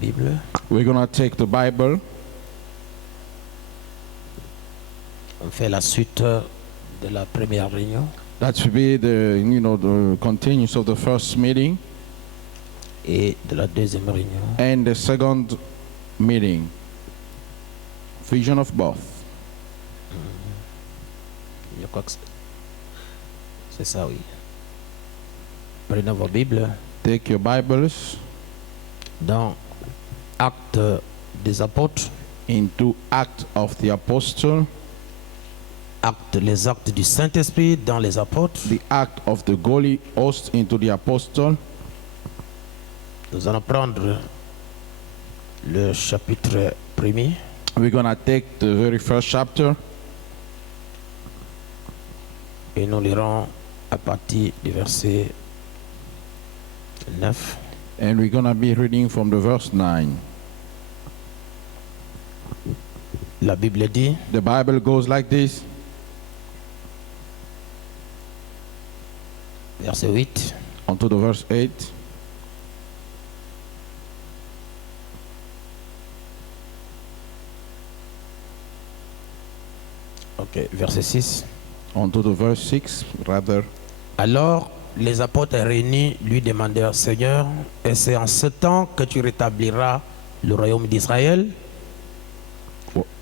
Bible. We're going to take the Bible. On fait la suite de la première réunion. That should be the continuance of the first meeting Et de la deuxième réunion. and the second meeting. Vision of both. Je crois que c'est ça, oui. Prenez vos Bibles Take your Bibles dans Actes des Apôtres, into Acts of the Apostle, les actes du Saint-Esprit dans les Apôtres. the Act of the Holy Ghost into the Apostle. Nous allons prendre le chapitre 1er. We're going to take the very first chapter Et nous lirons à partir du verset 9. and we're going to be reading from the verse 9. La Bible dit, The Bible goes like this. verset 8, Onto the verse 8. ok, verset 6. Onto the verse 6, rather. Alors les apôtres réunis lui demandèrent, Seigneur, est-ce en ce temps que tu rétabliras le royaume d'Israël?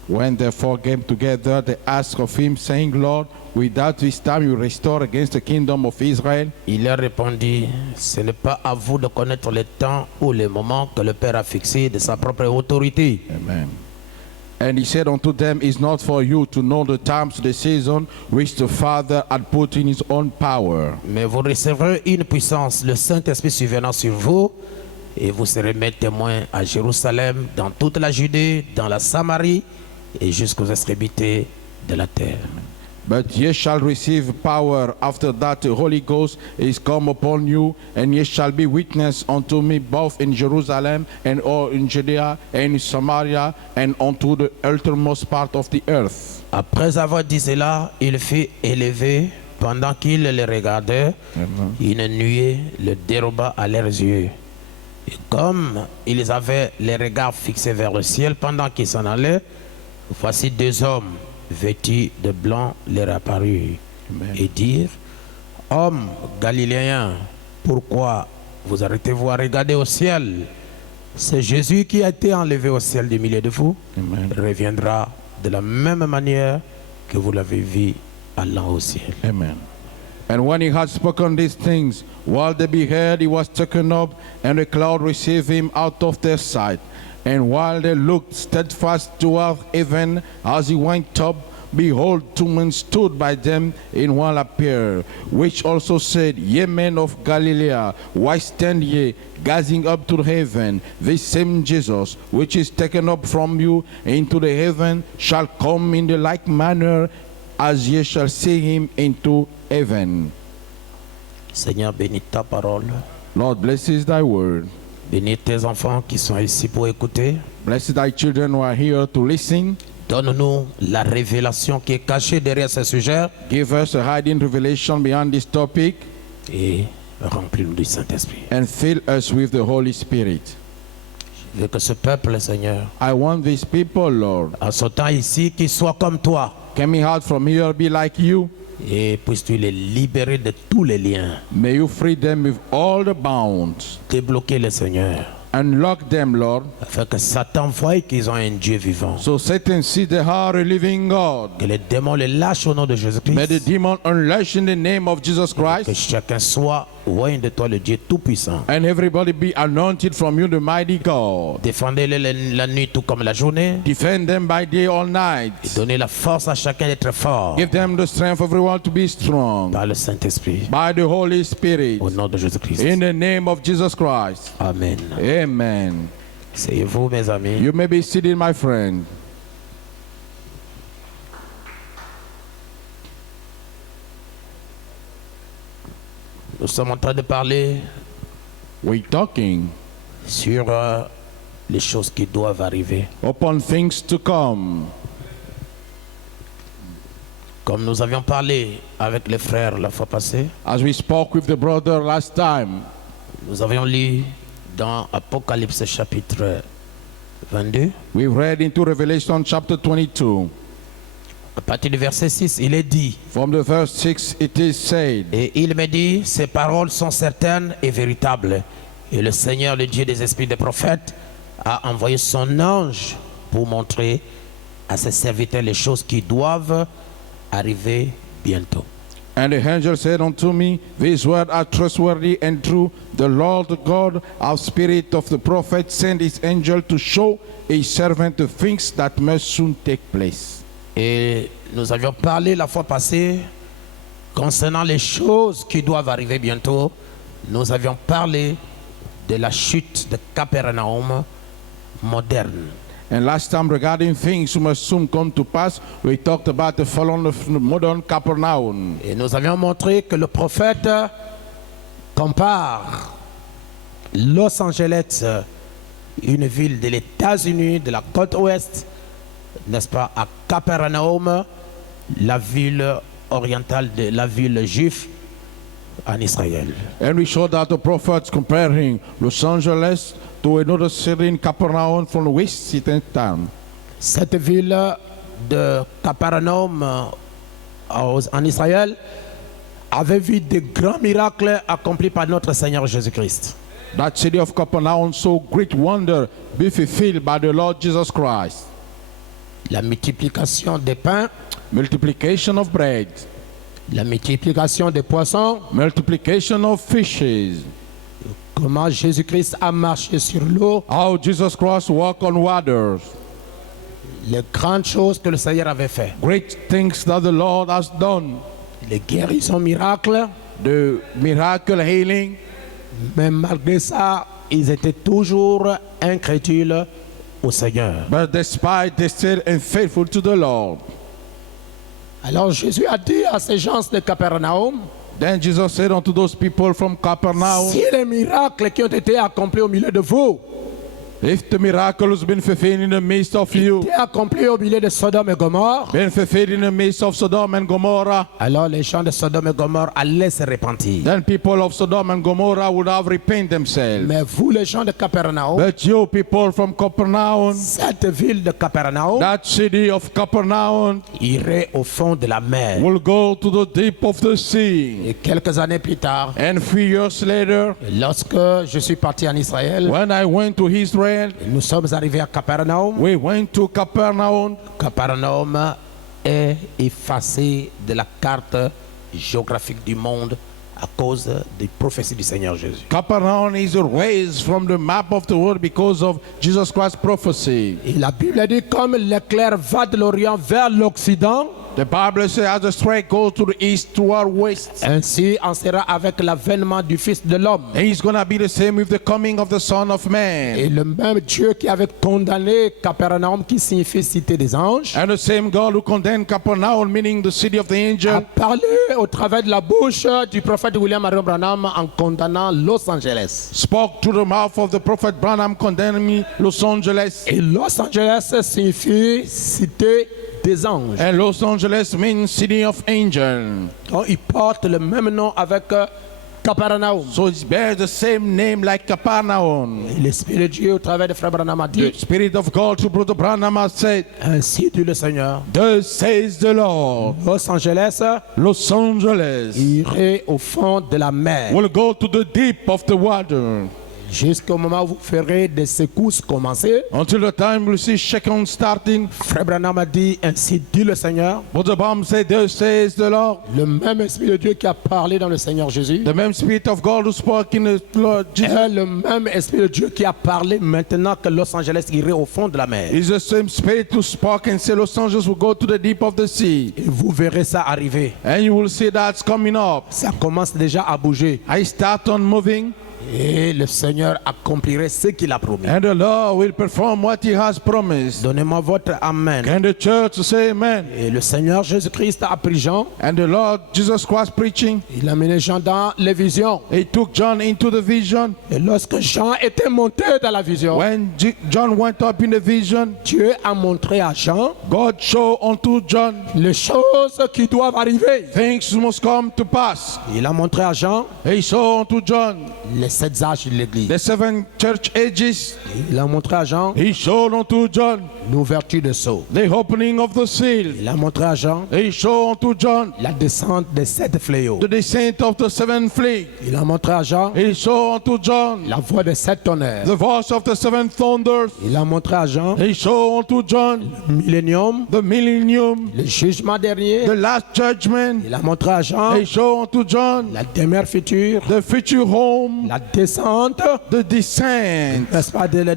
When therefore came together, they asked of him, saying, Lord, without this time you restore against the kingdom of Israel? Il leur répondit, ce n'est pas à vous de connaître le temps ou le moment que le Père a fixé de sa propre autorité. Amen. And he said unto them, It's not for you to know the times, the season, which the Father had put in his own power. Mais vous recevrez une puissance, le Saint-Esprit survenant sur vous, et vous serez mes témoins à Jérusalem, dans toute la Judée, dans la Samarie, et jusqu'aux extrémités de la terre. But ye shall receive power after that the Holy Ghost is come upon you, and ye shall be witness unto me both in Jerusalem and all in Judea and in Samaria and unto the uttermost part of the earth. Après avoir dit cela, il fut élevé. Pendant qu'il les regardait, une nuée le déroba à leurs yeux. Et comme ils avaient les regards fixés vers le ciel pendant qu'ils s'en allaient, voici deux hommes vêtus de blanc leur apparurent et dirent, hommes galiléens, pourquoi vous arrêtez-vous à regarder au ciel? C'est Jésus qui a été enlevé au ciel du milieu de vous. Amen. Il reviendra de la même manière que vous l'avez vu allant au ciel. Amen. And when he had spoken these things, while they beheld, he was taken up, and a cloud received him out of their sight. And while they looked steadfast toward heaven as he went up, behold, two men stood by them in one appeared, which also said, Ye men of Galilee, why stand ye gazing up to heaven? This same Jesus, which is taken up from you into the heaven, shall come in the like manner as ye shall see him into heaven. Seigneur, bénis ta parole. Lord, blesses thy word. Bénis tes enfants qui sont ici pour écouter. Bless thy children who are here to listen. Donne-nous la révélation qui est cachée derrière ce sujet Give us a hiding revelation beyond this topic et remplis-nous du Saint-Esprit. and fill us with the Holy Spirit. Je veux que ce peuple, Seigneur, I want these people, Lord, en ce temps ici, qu'ils soient comme toi coming out from here, be like you. et puisses-tu les libérer de tous les liens. May you free them with all the bounds. Débloquer les Seigneur, Unlock them, Lord, afin que Satan voie qu'ils ont un Dieu vivant. so Satan sees they are a living God. Que les démons les lâchent au nom de May the Jésus-Christ. demon unleash in the name of Jesus Que Christ, chacun soit loin de toi, le Dieu Tout-Puissant. and everybody be anointed from you, the mighty God. Défendez-les la nuit tout comme la journée. Defend them by day all night. Donnez la force à chacun d'être fort Give them the strength of everyone to be strong. par le Saint-Esprit. By the Holy Spirit. Au nom de Jésus-Christ. In the name of Jesus Christ. Amen. Amen. C'est vous, mes amis. You may be seated, my friend. Nous sommes en train de parler We're talking sur les choses qui doivent arriver. upon things to come. Comme nous avions parlé avec les frères la fois passée, As we spoke with the brother last time, nous avions lu dans Apocalypse chapitre 22. We read into Revelation chapter 22. À partir du verset 6, il est dit, From the verse 6, it is said, et il me dit, ces paroles sont certaines et véritables. Et le Seigneur, le Dieu des esprits des prophètes, a envoyé son ange pour montrer à ses serviteurs les choses qui doivent arriver bientôt. And the angel said unto me, These words are trustworthy and true. The Lord God, our spirit of the prophet, sent his angel to show his servant the things that must soon take place. Et nous avions parlé la fois passée concernant les choses qui doivent arriver bientôt. Nous avions parlé de la chute de Capernaum moderne. And last time, regarding things who must soon come to pass, we talked about the fall of the modern Capernaum. Et nous avions montré que le prophète compare Los Angeles, une ville de l'États-Unis, de la côte ouest, n'est-ce pas, à Capernaum, la ville orientale de la ville juive en Israël. And we showed that the prophets comparing Los Angeles to another city in Capernaum from the west city town. Cette ville de Capernaum en Israël avait vu de grands miracles accomplis par notre Seigneur Jésus-Christ. That city of Capernaum saw great wonder be fulfilled by the Lord Jesus Christ. La multiplication des pains, Multiplication of bread, la multiplication des poissons, multiplication of fishes, comment Jésus-Christ a marché sur l'eau, how Jesus Christ walked on waters, les grandes choses que le Seigneur avait fait, great things that the Lord has done, les guérisons miracles, the miracle healing, mais malgré ça, ils étaient toujours incrédules au Seigneur. but despite they still unfaithful to the Lord. Alors Jésus a dit à ces gens de Capernaum, Then Jesus said unto those people from Capernaum, si les miracles qui ont été accomplis au milieu de vous if the miracle has been fulfilled in the midst of you, étaient accomplis au milieu de Sodome et Gomorrhe, been fulfilled in the midst of Sodom and Gomorrah, alors les gens de Sodome et Gomorre allaient se repentir. then people of Sodom and Gomorrah would have repented themselves. Mais vous, les gens de Capernaum, But you people from Capernaum, cette ville de Capernaum that city of Capernaum, irait au fond de la mer. will go to the deep of the sea. Et quelques années plus tard, And 3 years later, lorsque je suis parti en Israël, when I went to Israel, nous sommes arrivés à Capernaum. we went to Capernaum. Capernaum est effacé de la carte géographique du monde à cause des prophéties du Seigneur Jésus. Capernaum is erased from the map of the world because of Jesus Christ's prophecy. Et la Bible dit comme l'éclair va de l'Orient vers l'Occident, The Bible says, as the strike goes to the east toward west, ainsi en sera avec l'avènement du Fils de l'homme. and it's going to be the same with the coming of the Son of Man. Et le même Dieu qui avait condamné Capernaum, qui signifie cité des anges, And the same God who condemned Capernaum, meaning the city of the a angel, parlé au travers de la bouche du prophète William Marion Branham en condamnant Los Angeles. spoke through the mouth of the prophet Branham condemning Los Angeles. Et Los Angeles signifie cité des anges. And Los Angeles means city of angels. Donc, il porte le même nom avec Capernaum. So it bears the same name like Capernaum. Et l'Esprit de Dieu au travers de Frère Branham a dit, The Spirit of God through Brother Branham has said, ainsi dit le Seigneur, thus says the Lord, Los Angeles Los Angeles irait au fond de la mer will go to the deep of the water jusqu'au moment où vous ferez des secousses commencer. until the time we see shaking starting. Frère Branham a dit, ainsi dit le Seigneur, Brother Branham said, thus says the Lord. le même Esprit de Dieu qui a parlé dans le Seigneur Jésus, The même Spirit of God who spoke in the Lord Jesus est le même Esprit de Dieu qui a parlé maintenant que Los Angeles irait au fond de la mer. is the same Spirit who spoke and said Los Angeles will go to the deep of the sea. Et vous verrez ça arriver. And you will see that's coming up. Ça commence déjà à bouger. I start on moving, Et le Seigneur accomplirait ce qu'il a promis. and the Lord will perform what He has promised. Donnez-moi votre Amen. Can the church say amen? Et le Seigneur Jésus-Christ a pris Jean. And the Lord Jesus Christ preaching, Il a mené Jean dans les visions. He took John into the vision. Et lorsque Jean était monté dans la vision, When John went up in the vision, Dieu a montré à Jean God showed unto John les choses qui doivent arriver. things must come to pass. Il a montré à Jean He saw unto John les 7 âges de l'église. the 7 church ages, Il a montré à Jean he showed unto John l'ouverture des sceaux. the opening of the seal. Il a montré à Jean He showed unto John la descente des 7 fléaux. the descent of the 7 plagues. Il a montré à Jean He showed unto John la voix des 7 tonnerres. the voice of the 7 thunders. Il a montré à Jean He showed unto John le millénium, the millennium, le jugement dernier. the last judgment. Il a montré à Jean He showed unto John la demeure future, the future home, la descente, the descent n'est-ce pas, de la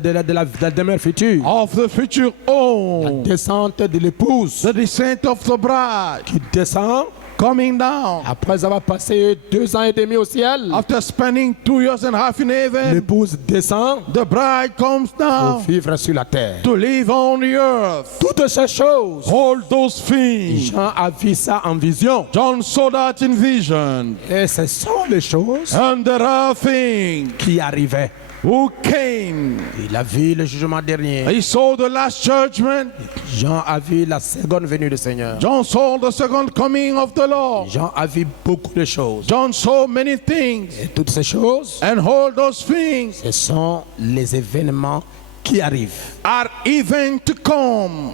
demeure future, of the future la home, descente de l'épouse the descent of the bride qui descend coming down. après avoir passé 2 ans et demi au ciel. After spending 2 years and a half in heaven, L'épouse descend the bride comes pour down vivre sur la terre. to live on the earth. Toutes ces choses, All those things. Jean a vu ça en vision. John saw that in vision. Et ce sont les choses And there are things qui arrivaient. who came. Il a vu le jugement dernier. He saw the last judgment. Jean a vu la seconde venue du Seigneur. John saw the second coming of the Lord. Jean a vu beaucoup de choses. John saw many things. Et toutes ces choses, And all those things ce sont les événements qui arrivent. are even to come.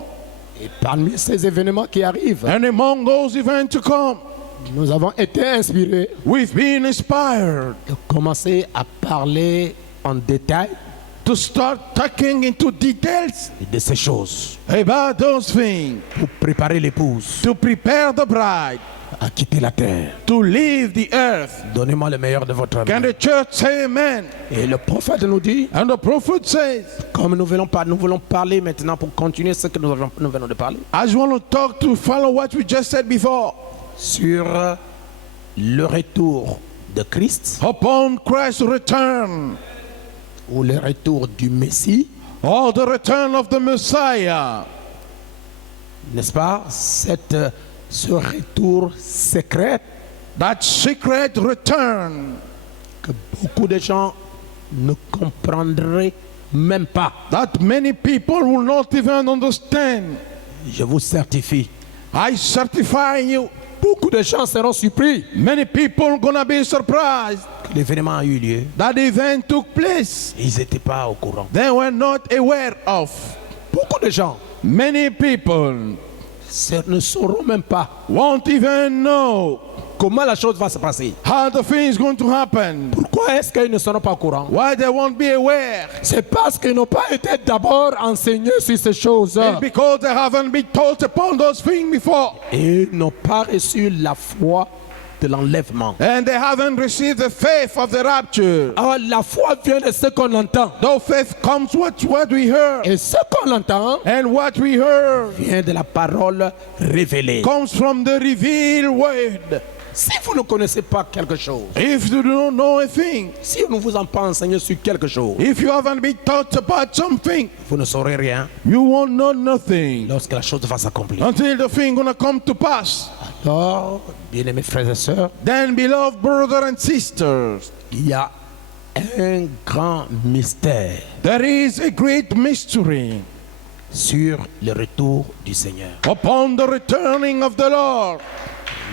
Et parmi ces événements qui arrivent, And among those events to come, nous avons été inspirés we've been inspired de commencer à parler en détail to start talking into details de ces choses about those things, pour préparer l'épouse to prepare the bride à quitter la terre. to leave the earth. Donnez-moi le meilleur de votre Can âme. the church say amen? Et le prophète nous dit, And the prophet says, comme nous voulons parler maintenant pour continuer ce que nous venons de parler, as you want to talk to follow what we just said before, sur le retour de Christ upon Christ's return, ou le retour du Messie, or the return of the Messiah, n'est-ce pas, ce retour secret that secret return que beaucoup de gens ne comprendraient même pas. that many people will not even understand. Je vous certifie, I certify you, beaucoup de gens seront surpris many people gonna be surprised que l'événement a eu lieu. that event took place. Ils n'étaient pas au courant. They were not aware of. Beaucoup de gens Many people ne sauront même pas won't even know comment la chose va se passer. how the thing is going to happen. Pourquoi est-ce qu'ils ne seront pas au courant? Why they won't be aware? C'est parce qu'ils n'ont pas été d'abord enseignés sur ces choses. It's because they haven't been taught upon those things before. Et ils n'ont pas reçu la foi de l'enlèvement. And they haven't received the faith of the rapture. Alors la foi vient de ce qu'on entend. Though faith comes what we heard. Et ce qu'on entend And what we heard vient de la parole révélée. comes from the revealed word. Si vous ne connaissez pas quelque chose, If you don't know a thing, si on ne vous a pas enseigné sur quelque chose, if you haven't been taught about something, vous ne saurez rien you won't know nothing lorsque la chose va s'accomplir. until the thing gonna come to pass. Alors, bien-aimés frères et sœurs, Then, beloved brothers and sisters, il y a un grand mystère there is a great mystery sur le retour du Seigneur. upon the returning of the Lord.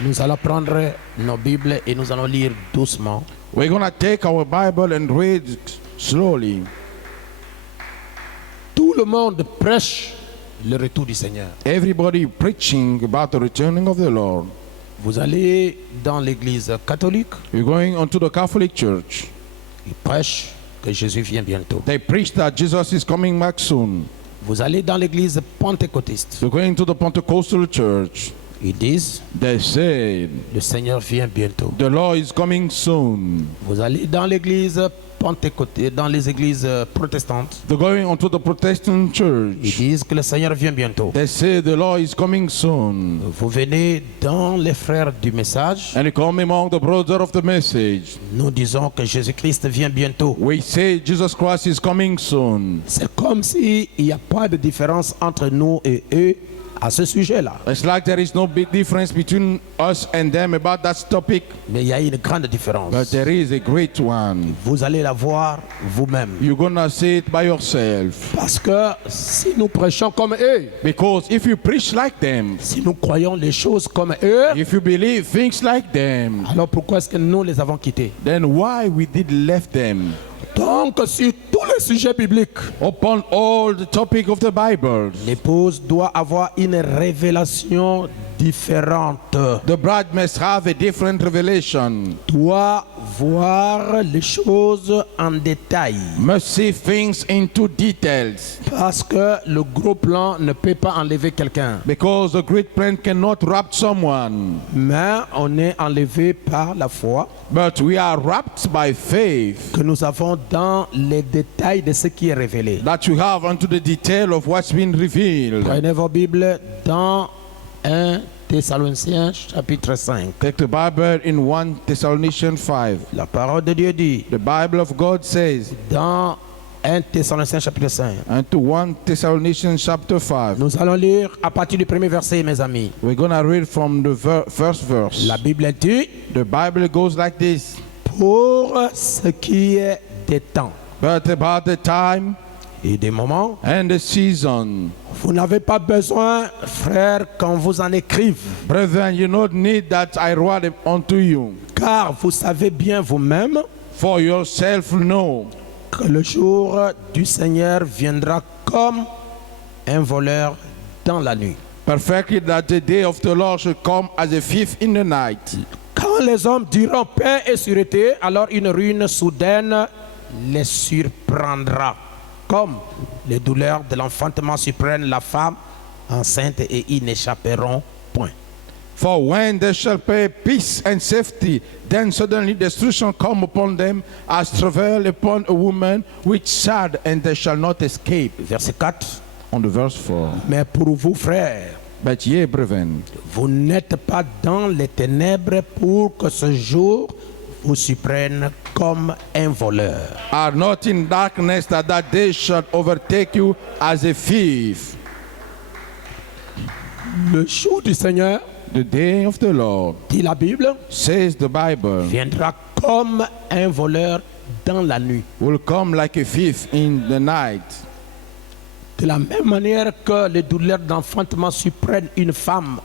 Nous allons prendre nos Bibles et nous allons lire doucement. We're gonna take our Bible and read slowly. Tout le monde prêche le retour du Seigneur. Everybody preaching about the returning of the Lord. Vous allez dans l'église catholique, You're going onto the Catholic Church. ils prêchent que Jésus vient bientôt. They preach that Jesus is coming back soon. Vous allez dans l'église pentecôtiste, You're going to the Pentecostal Church. ils disent They say le Seigneur vient bientôt. the Lord is coming soon. Vous allez dans l'église pentecôtiste, dans les églises protestantes, They're going onto the Protestant ils Church. disent que le Seigneur vient bientôt. They say the Lord is coming soon. Vous venez dans les frères du message, And you come among the brothers of the message. nous disons que Jésus-Christ vient bientôt. We say Jesus Christ is coming soon. C'est comme s'il n'y a pas de différence entre nous et eux à ce sujet-là. It's like there is no big difference between us and them about that topic, Mais il y a une grande différence. but there is a great one. Vous allez la voir vous-même. You're gonna see it by yourself. Parce que si nous prêchons comme eux, Because if you preach like them, si nous croyons les choses comme eux, if you believe things like them, alors pourquoi est-ce que nous les avons quittés? then why we did left them? Donc, sur tous les sujets bibliques, Upon all the topic of the Bible, l'épouse doit avoir une révélation différente, the bride must have a different revelation, doit voir les choses en détail. must see things into details. Parce que le gros plan ne peut pas enlever quelqu'un. Because the great plan cannot wrap someone, Mais on est enlevé par la foi but we are wrapped by faith que nous avons dans les détails de ce qui est révélé. that you have unto the detail of what's been revealed. Prenez vos Bibles dans 1 Thessaloniciens chapitre 5. Take the Bible in 1 Thessalonians 5. La parole de Dieu dit The Bible of God says, dans 1 Thessaloniciens chapitre 5. and to 1 Thessalonians chapter 5. Nous allons lire à partir du premier verset, mes amis. We're going to read from the first verse. La Bible dit, The Bible goes like this. pour ce qui est des temps But about the time et des moments, and the season, vous n'avez pas besoin, frères, qu'on vous en écrive, brethren, you don't need that I write it unto you. car vous savez bien vous-même For yourself know que le jour du Seigneur viendra comme un voleur dans la nuit. perfectly that the day of the Lord should come as a thief in the night. Quand les hommes diront paix et sûreté, alors une ruine soudaine les surprendra, comme les douleurs de l'enfantement surprennent la femme enceinte et ils n'échapperont point. For when they shall pay peace and safety, then suddenly destruction come upon them as travail upon a woman with child, and they shall not escape. Verset 4. On the verse 4. Mais pour vous, frères, But ye, brethren, vous n'êtes pas dans les ténèbres pour que ce jour vous surprenne comme un voleur. are not in darkness, that day shall overtake you as a thief. Le jour du Seigneur, The day of the Lord, dit la Bible, says the Bible, viendra comme un voleur dans la nuit. will come like a thief in the night. De la même manière que les douleurs d'enfantement surprennent une femme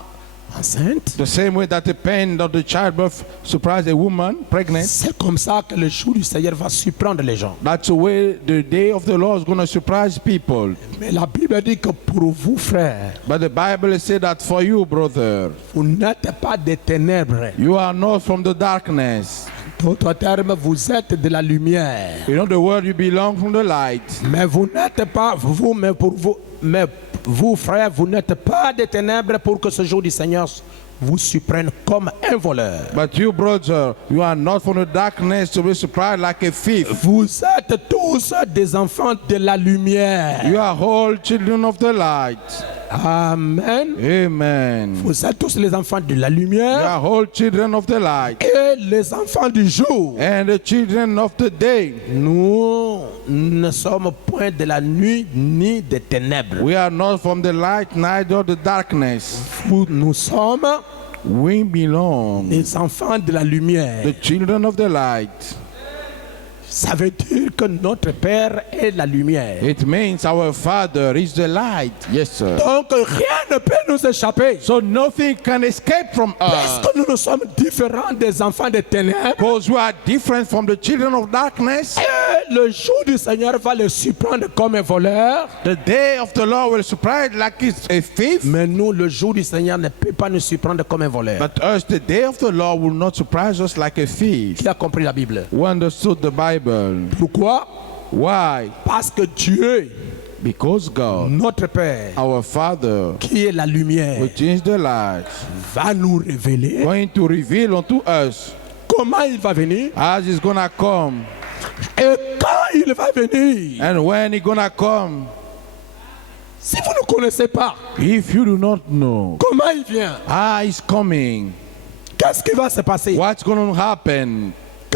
enceinte, The same way that the pain of the childbirth surprised a woman pregnant, c'est comme ça que le jour du Seigneur va surprendre les gens. that's the way the day of the Lord is going to surprise people. Mais la Bible dit que pour vous, frères, But the Bible says that for you, brother, vous n'êtes pas des ténèbres. you are not from the darkness. D'autres termes, vous êtes de la lumière. In other words, you belong from the light. Mais vous n'êtes pas, vous, mais pour vous, mais vous, frères, vous n'êtes pas des ténèbres pour que ce jour du Seigneur vous surprenne comme un voleur. But you, brother, you are not from the darkness to be surprised like a thief. Vous êtes tous des enfants de la lumière. You are all children of the light. Amen. Amen. Vous êtes tous les enfants de la You lumière are all children of the light et les enfants du jour. and the children of the day. Nous ne sommes point de la nuit ni des ténèbres. We are not from the light, neither the darkness. Nous sommes We belong les enfants de la lumière. the children of the light. Ça veut dire que notre Père est la lumière. It means our Father is the light. Yes, sir. Donc rien ne peut nous échapper. So nothing can escape from Parce us. que nous sommes différents des enfants des ténèbres. Because we are different from the children of darkness. Et le jour du Seigneur va les surprendre comme un voleur. The day of the Lord will surprise like it's a thief. Mais nous, le jour du Seigneur ne peut pas nous surprendre comme un voleur. But us, the day of the Lord will not surprise us like a thief. Qui a compris la Bible? We understood the Bible. Pourquoi? Why? Parce que Dieu, Because God, notre Père, our Father, qui est la lumière, which is the light, va nous révéler going to reveal unto us comment il va venir. as He's gonna come. Et quand il va venir, And when He's gonna come, si vous ne connaissez pas if you do not know, comment il vient, He's coming. qu'est-ce qui va se passer? What's gonna happen?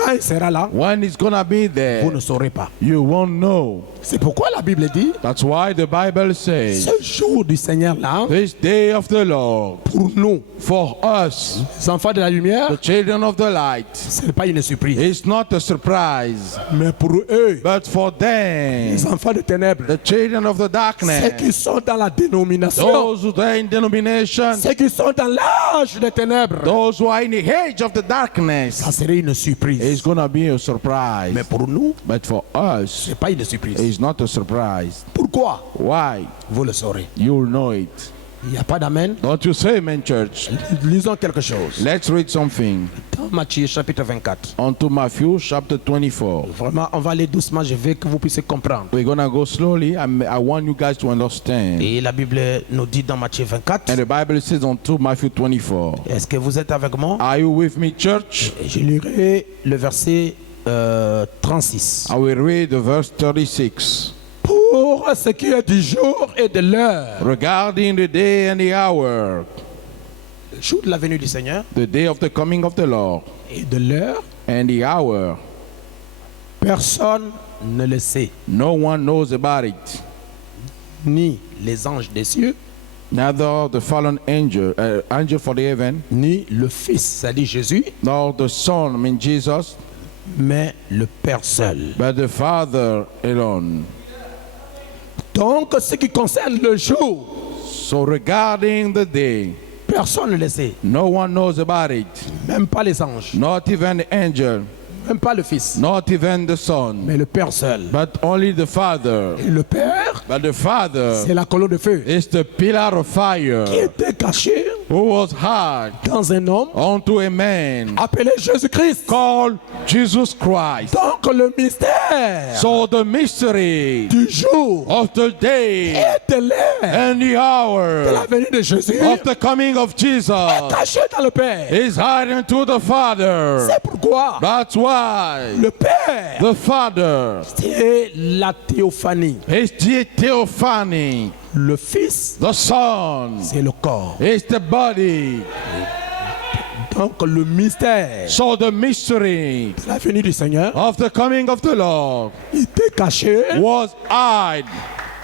quand il sera là, when it's gonna be vous there, ne saurez pas. you won't know. C'est pourquoi la Bible dit, That's why the Bible says, ce jour du Seigneur là, this day of the Lord, pour nous, for us, les enfants de la lumière, the children of the light, ce n'est pas une surprise. it's not a surprise, Mais pour eux, but for them, les enfants de ténèbres, the children of the ceux darkness, qui sont dans la dénomination, those who are in denomination, ceux qui sont dans l'âge des ténèbres, those who are in the age of the ça darkness, serait une surprise. it's gonna be a surprise. Mais pour nous, But for us, ce n'est pas une surprise. it's not a surprise. Pourquoi? Why? Vous le saurez. You'll know it. Il n'y a pas d'amen. Don't you say amen, church? Lisons quelque chose. Let's read something. Dans Matthieu chapitre 24. On to Matthew chapter 24. Vraiment, on va aller doucement, je veux que vous puissiez comprendre. We're gonna go slowly. I want you guys to understand. Et la Bible nous dit dans Matthieu 24, And the Bible says on to Matthew 24. est-ce que vous êtes avec moi? Are you with me, church? Et je lirai le verset 36. I will read the verse 36. Pour ce qui est du jour et de l'heure, Regarding the day and the hour, le jour de la venue du Seigneur the day of the coming of the Lord, et de l'heure, and the hour, personne ne le sait, no one knows about it. ni les anges des cieux, Neither the fallen angel, angel for the heaven, ni le Fils, c'est-à-dire Jésus, nor the Son, I mean Jesus, mais le Père seul. but the Father alone. Donc, ce qui concerne le jour, So regarding the day, personne ne le sait, no one knows about it, même pas les anges, not even the angel, même pas le Fils, not even the Son, mais le Père seul. but only the Father. Et le Père, But the Father c'est la colonne de feu is the pillar of fire qui était cachée who was hid dans un homme unto a man appelé Jésus-Christ. called Jesus Christ. Donc, le mystère So the mystery du jour of the day et de l'heure and the de la hour venue de Jésus of the coming of Jesus caché dans le Père. is hidden to the Father. C'est pourquoi That's why le Père, the Father c'est la théophanie. is the theophany. Le Fils, The Son c'est le corps. is the body. Donc, le mystère So the mystery de la venue du Seigneur of the coming of the Lord était caché was hid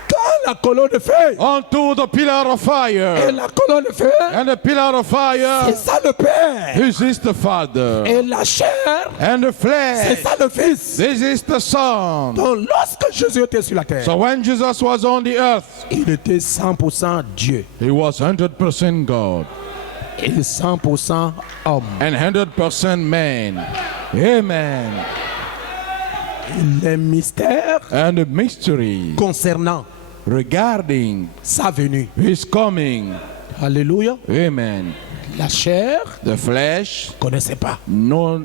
dans la colonne de feu. unto the pillar of Et fire. la colonne de feu, And the pillar of c'est fire, ça le Père. this is the Father. Et la chair, And the c'est flesh, ça le Fils. this is the Son. Donc, lorsque Jésus était sur la terre, So when Jesus was on the earth, il était 100% Dieu he was 100% God et 100% homme. and 100% man. Amen. Les mystères And the mystery concernant regarding sa venue. his coming. Alléluia. Amen. La chair, The flesh, ne connaissait pas. no,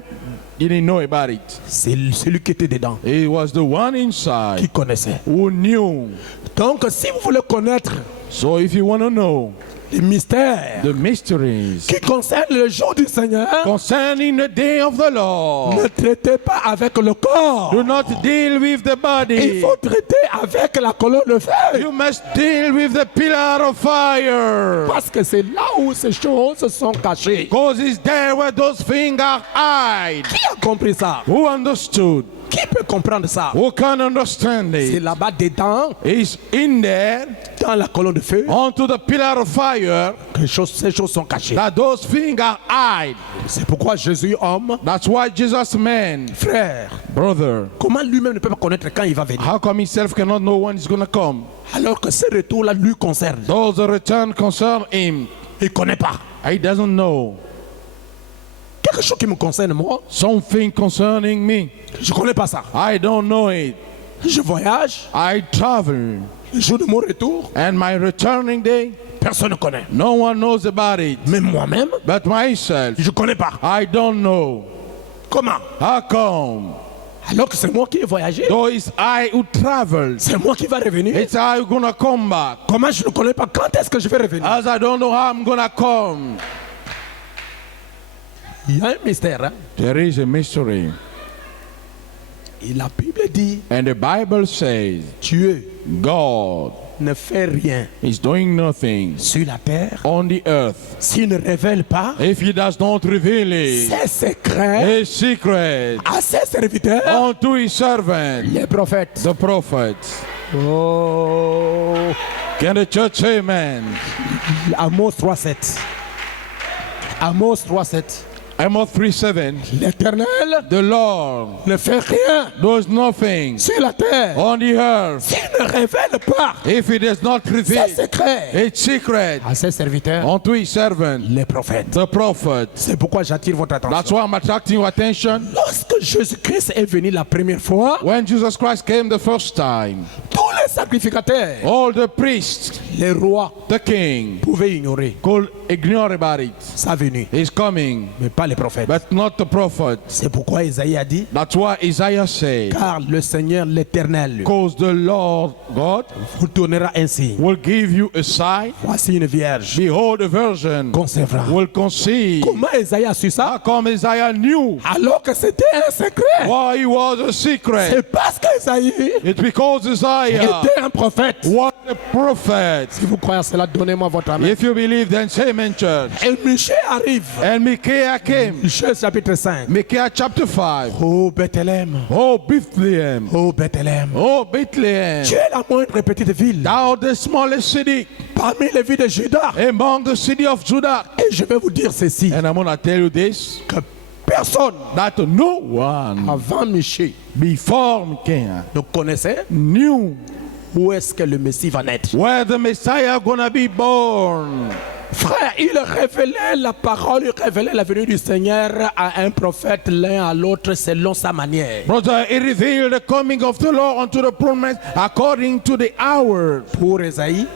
didn't know about it. C'est celui qui était dedans It was the one qui inside connaissait. who knew. Donc, si vous voulez connaître So if you want to know les mystères the mysteries qui concernent le jour du Seigneur, concerning the day of the ne Lord, traitez pas avec le corps. do not deal with the Il body. faut traiter avec la colonne de feu. You must deal with the pillar of fire. Parce que c'est là où ces choses sont cachées. Because it's there where those things are hid. Qui a compris ça? Who understood? Qui peut comprendre ça? Who can understand C'est it? là-bas dedans, It's in there, dans la colonne de feu, onto the pillar of fire, que ces choses sont cachées. that those things are hid. C'est pourquoi Jésus, homme, That's why Jesus, man, frère, brother, comment lui-même ne peut pas connaître quand il va venir? how come himself cannot know when he's going to come? Alors que ce retour-là lui concerne. Those return concern him. Il ne connaît pas. He doesn't know. Quelque chose qui me concerne, moi, Something concerning me. je ne connais pas ça. I don't know it. Je voyage, I travel. le jour de mon retour, And my returning day, personne ne connaît. no one knows about it. Mais moi-même, But myself, je ne connais pas. I don't know. Comment? How come? Alors que c'est moi qui ai voyagé, Though it's I who travels, c'est moi qui va revenir. it's I who gonna come back. Comment je ne connais pas quand est-ce que je vais revenir? As I don't know how I'm gonna come. Il y a un mystère. Hein? There is a mystery. Et la Bible dit, And the Bible says, Dieu God ne fait rien is doing nothing sur la terre, on the earth, s'il ne révèle pas if he does not reveal it, ses secrets his secret à ses serviteurs, unto his servant, les prophètes. the prophets. Oh, Can the church say amen? Amos 3:7. Amos 3:7. Amos 3:7. L'Éternel The Lord ne fait rien does nothing sur la terre on the earth s'il ne révèle pas if he does not ses reveal secrets his secret à ses serviteurs, unto his servant, les prophètes. the prophets. C'est pourquoi j'attire votre That's attention. why I'm attracting your attention. Lorsque Jésus-Christ est venu la première fois, When Jesus Christ came the first time, tous les sacrificateurs, all the priests, les rois, the king, pouvaient ignorer could ignore about it. sa venue, He's coming, mais pas les prophètes. but not the prophet. C'est pourquoi Isaïe a dit, That's why Isaiah said, car le Seigneur l'Éternel because the Lord God vous donnera un signe. will give you a sign. Voici une vierge Behold, a virgin concevra. will conceive. Comment Isaïe a su ça? How come Isaiah knew Alors que c'était un secret. why he was a secret? C'est parce qu'Isaïe It's because Isaiah était un prophète. was a prophet. Si vous croyez à cela, donnez-moi votre amen. If you believe, then say amen, church. Et Michée arrive. And Micaiah came. Michée chapitre 5. Micaiah chapter 5. Oh Bethléem. Oh, Bethlehem. Oh Bethléem. Oh, Bethlehem. Tu es la moindre petite ville Thou the smallest city parmi les villes de Juda. among the city of Judah. Et je vais vous dire ceci. And I'm going to tell you this, Que personne that no one avant Michée before Micaiah ne connaissait knew où est-ce que le Messie va naître. where the Messiah gonna be born. Frère, il révélait la parole, il révélait la venue du Seigneur à un prophète, l'un à l'autre, selon sa manière. Brother, he revealed the coming of the Lord unto the promise according to the hour. Pour Esaïe,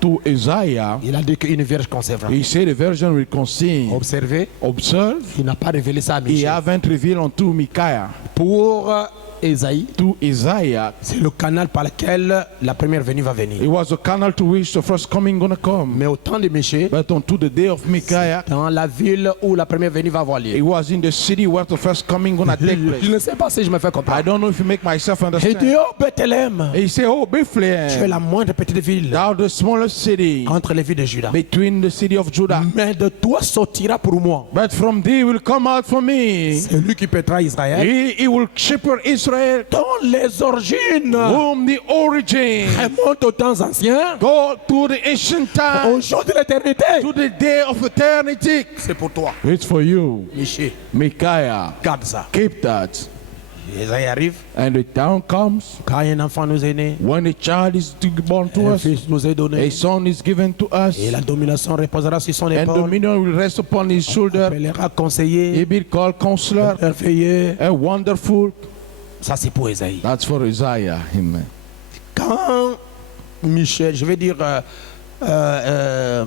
To Isaiah, il a dit qu'une vierge concevra. he said the virgin will conceive. Observez, Observe, il n'a pas révélé ça à he Michée. haven't revealed unto Micaiah. Pour Esaïe, To Isaiah, c'est le canal par lequel la première venue va venir. it was a canal to which the first coming gonna come. Mais au temps de Michée, But unto the day of Micaiah, dans la ville où la première venue va avoir it lieu. was in the city where the first coming gonna take Je place. ne sais pas si je me fais I comprendre. don't know if you make myself Il understand. dit, oh Bethléem, He said, oh, tu es Bethlehem, la moindre petite ville thou the smallest city entre les villes de Juda. between the city of Judah. Mais de toi sortira pour moi But from thee will come out for me. celui qui pètera Israël, He will shepherd Israel, dont les origines whom the origin remontent aux temps anciens, go to the ancient time, au jour de l'éternité. to the day of eternity. C'est pour toi, It's for you, Michée. Micaiah. Garde ça. Keep that. Isaïe arrive, And the time comes quand un enfant nous est né, when a child is to be born to un us, fils nous est donné, a son is given to us, et la domination reposera sur son and épaule. dominion will rest upon his Il shoulder. appellera conseiller, He be called Counselor, merveilleux. a wonderful. Ça c'est pour Isaïe. That's for Isaiah. Amen. Quand Michel, je vais dire,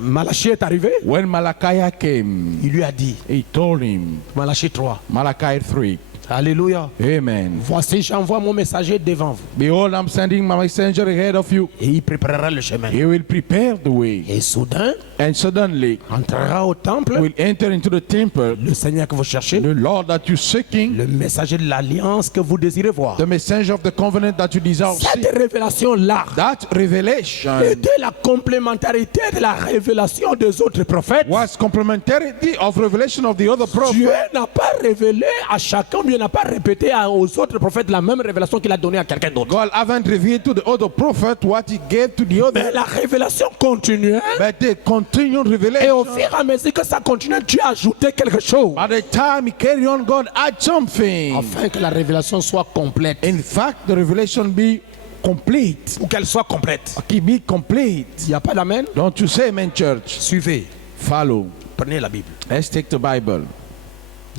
Malachie est arrivé, When Malachi came, il lui a dit, he told him, Malachie 3, Malachi 3, Alléluia. Amen. Voici, j'envoie mon messager devant vous. Behold, I'm sending my messenger ahead of you. Et il préparera le chemin. He will prepare the way. Et soudain, And suddenly, entrera au temple will enter into the temple le Seigneur que vous cherchez, the Lord that you're seeking, le messager de l'alliance que vous désirez voir. the messenger of the covenant that you desire to see. Cette révélation-là That revelation était la complémentarité de la révélation des autres prophètes. was complementarity of revelation of the other Dieu prophet. n'a pas révélé à chacun, Dieu n'a pas répété aux autres prophètes la même révélation qu'il a donnée à quelqu'un d'autre. God haven't revealed to the other prophet what he gave to the Mais other, la révélation continuait. but the continued Et revelation. au fur et à mesure que ça continuait, Dieu a ajouté quelque chose. By the time he carried on, God had something. Afin que la révélation soit complète. In fact, the revelation be complete. Ou qu'elle soit complète. He be complete. Il n'y a pas d'amen. Don't you say amen, church? Suivez. Follow. Prenez la Bible. Let's take the Bible.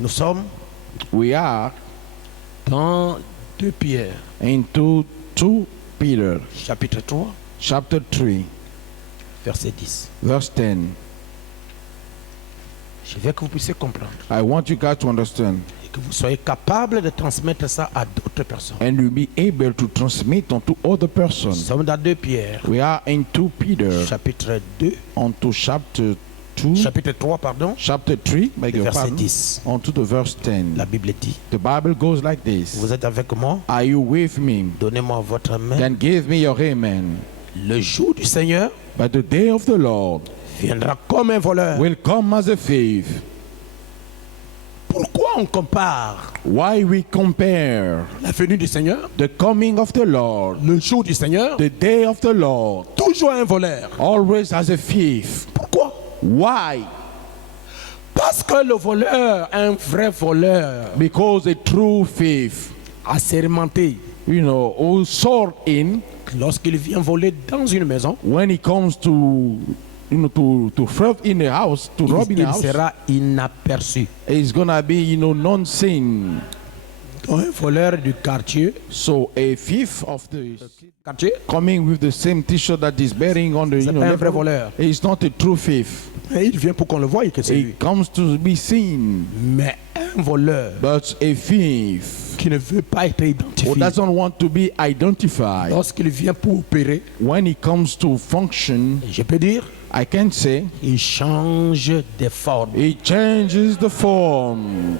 Nous sommes We are dans 2 Pierre, into 2 Peter, chapitre 3, chapter 3, verset 10. verse 10. Je veux que vous puissiez comprendre I want you guys to understand, et que vous soyez capable de transmettre ça à d'autres personnes. and you'll be able to transmit unto other Nous persons. sommes dans 2 Pierre, We are in 2 Peter, chapitre 2, onto chapter 2, chapitre 3, pardon, chapter 3, beg le your verset pardon, 10. onto the verse 10. La Bible dit, The Bible goes like this. vous êtes avec moi, Are you with me? donnez-moi votre main. Then give me your amen. Le jour du Seigneur But the day of the Lord viendra comme un voleur. will come as a thief. Pourquoi on compare Why we compare la venue du Seigneur, the coming of the Lord, le jour du Seigneur, the day of the Lord, toujours un voleur? always as a thief? Pourquoi? Why? Parce que le voleur, un vrai voleur, Because a true thief, assermenté, who sought in, lorsqu'il vient voler dans une maison, when he comes to theft in a house, to rob in a il house, sera inaperçu. it's gonna be, non-seen. Un voleur du quartier, So a thief of the quartier, coming with the same T-shirt that is bearing on the, c'est pas un vrai level, voleur. is not a true thief. Et il vient pour qu'on le voie et que c'est He lui. comes to be seen, Mais un voleur but a thief qui ne veut pas être who identifié, doesn't want to be identified, lorsqu'il vient pour opérer, when he comes to function, je peux dire, I can say, il change de forme. he changes the form.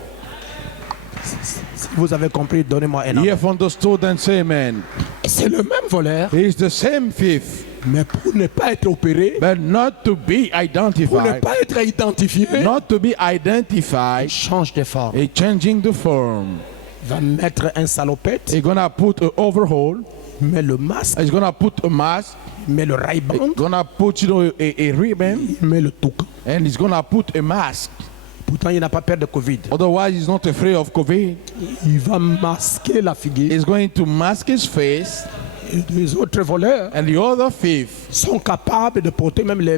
Si vous avez compris, donnez-moi un You amen. have understood and say amen. Et c'est le même voleur, He is the same thief, mais pour ne pas être opéré, but not to be pour ne identified, pas être identifié, not to be il identified, change de forme. he changing the form. Il va mettre un salopette, He's gonna put an overhaul, il met le masque, he's gonna put a mask, il met le Ray-Ban, gonna put a ribbon, il met le toucan. and he's gonna put a mask. Pourtant, il n'a pas peur de Covid. Otherwise, he's not afraid of COVID. Il va masquer la figure. He's going to mask his face, Et les autres voleurs and the other thief sont capables de porter même les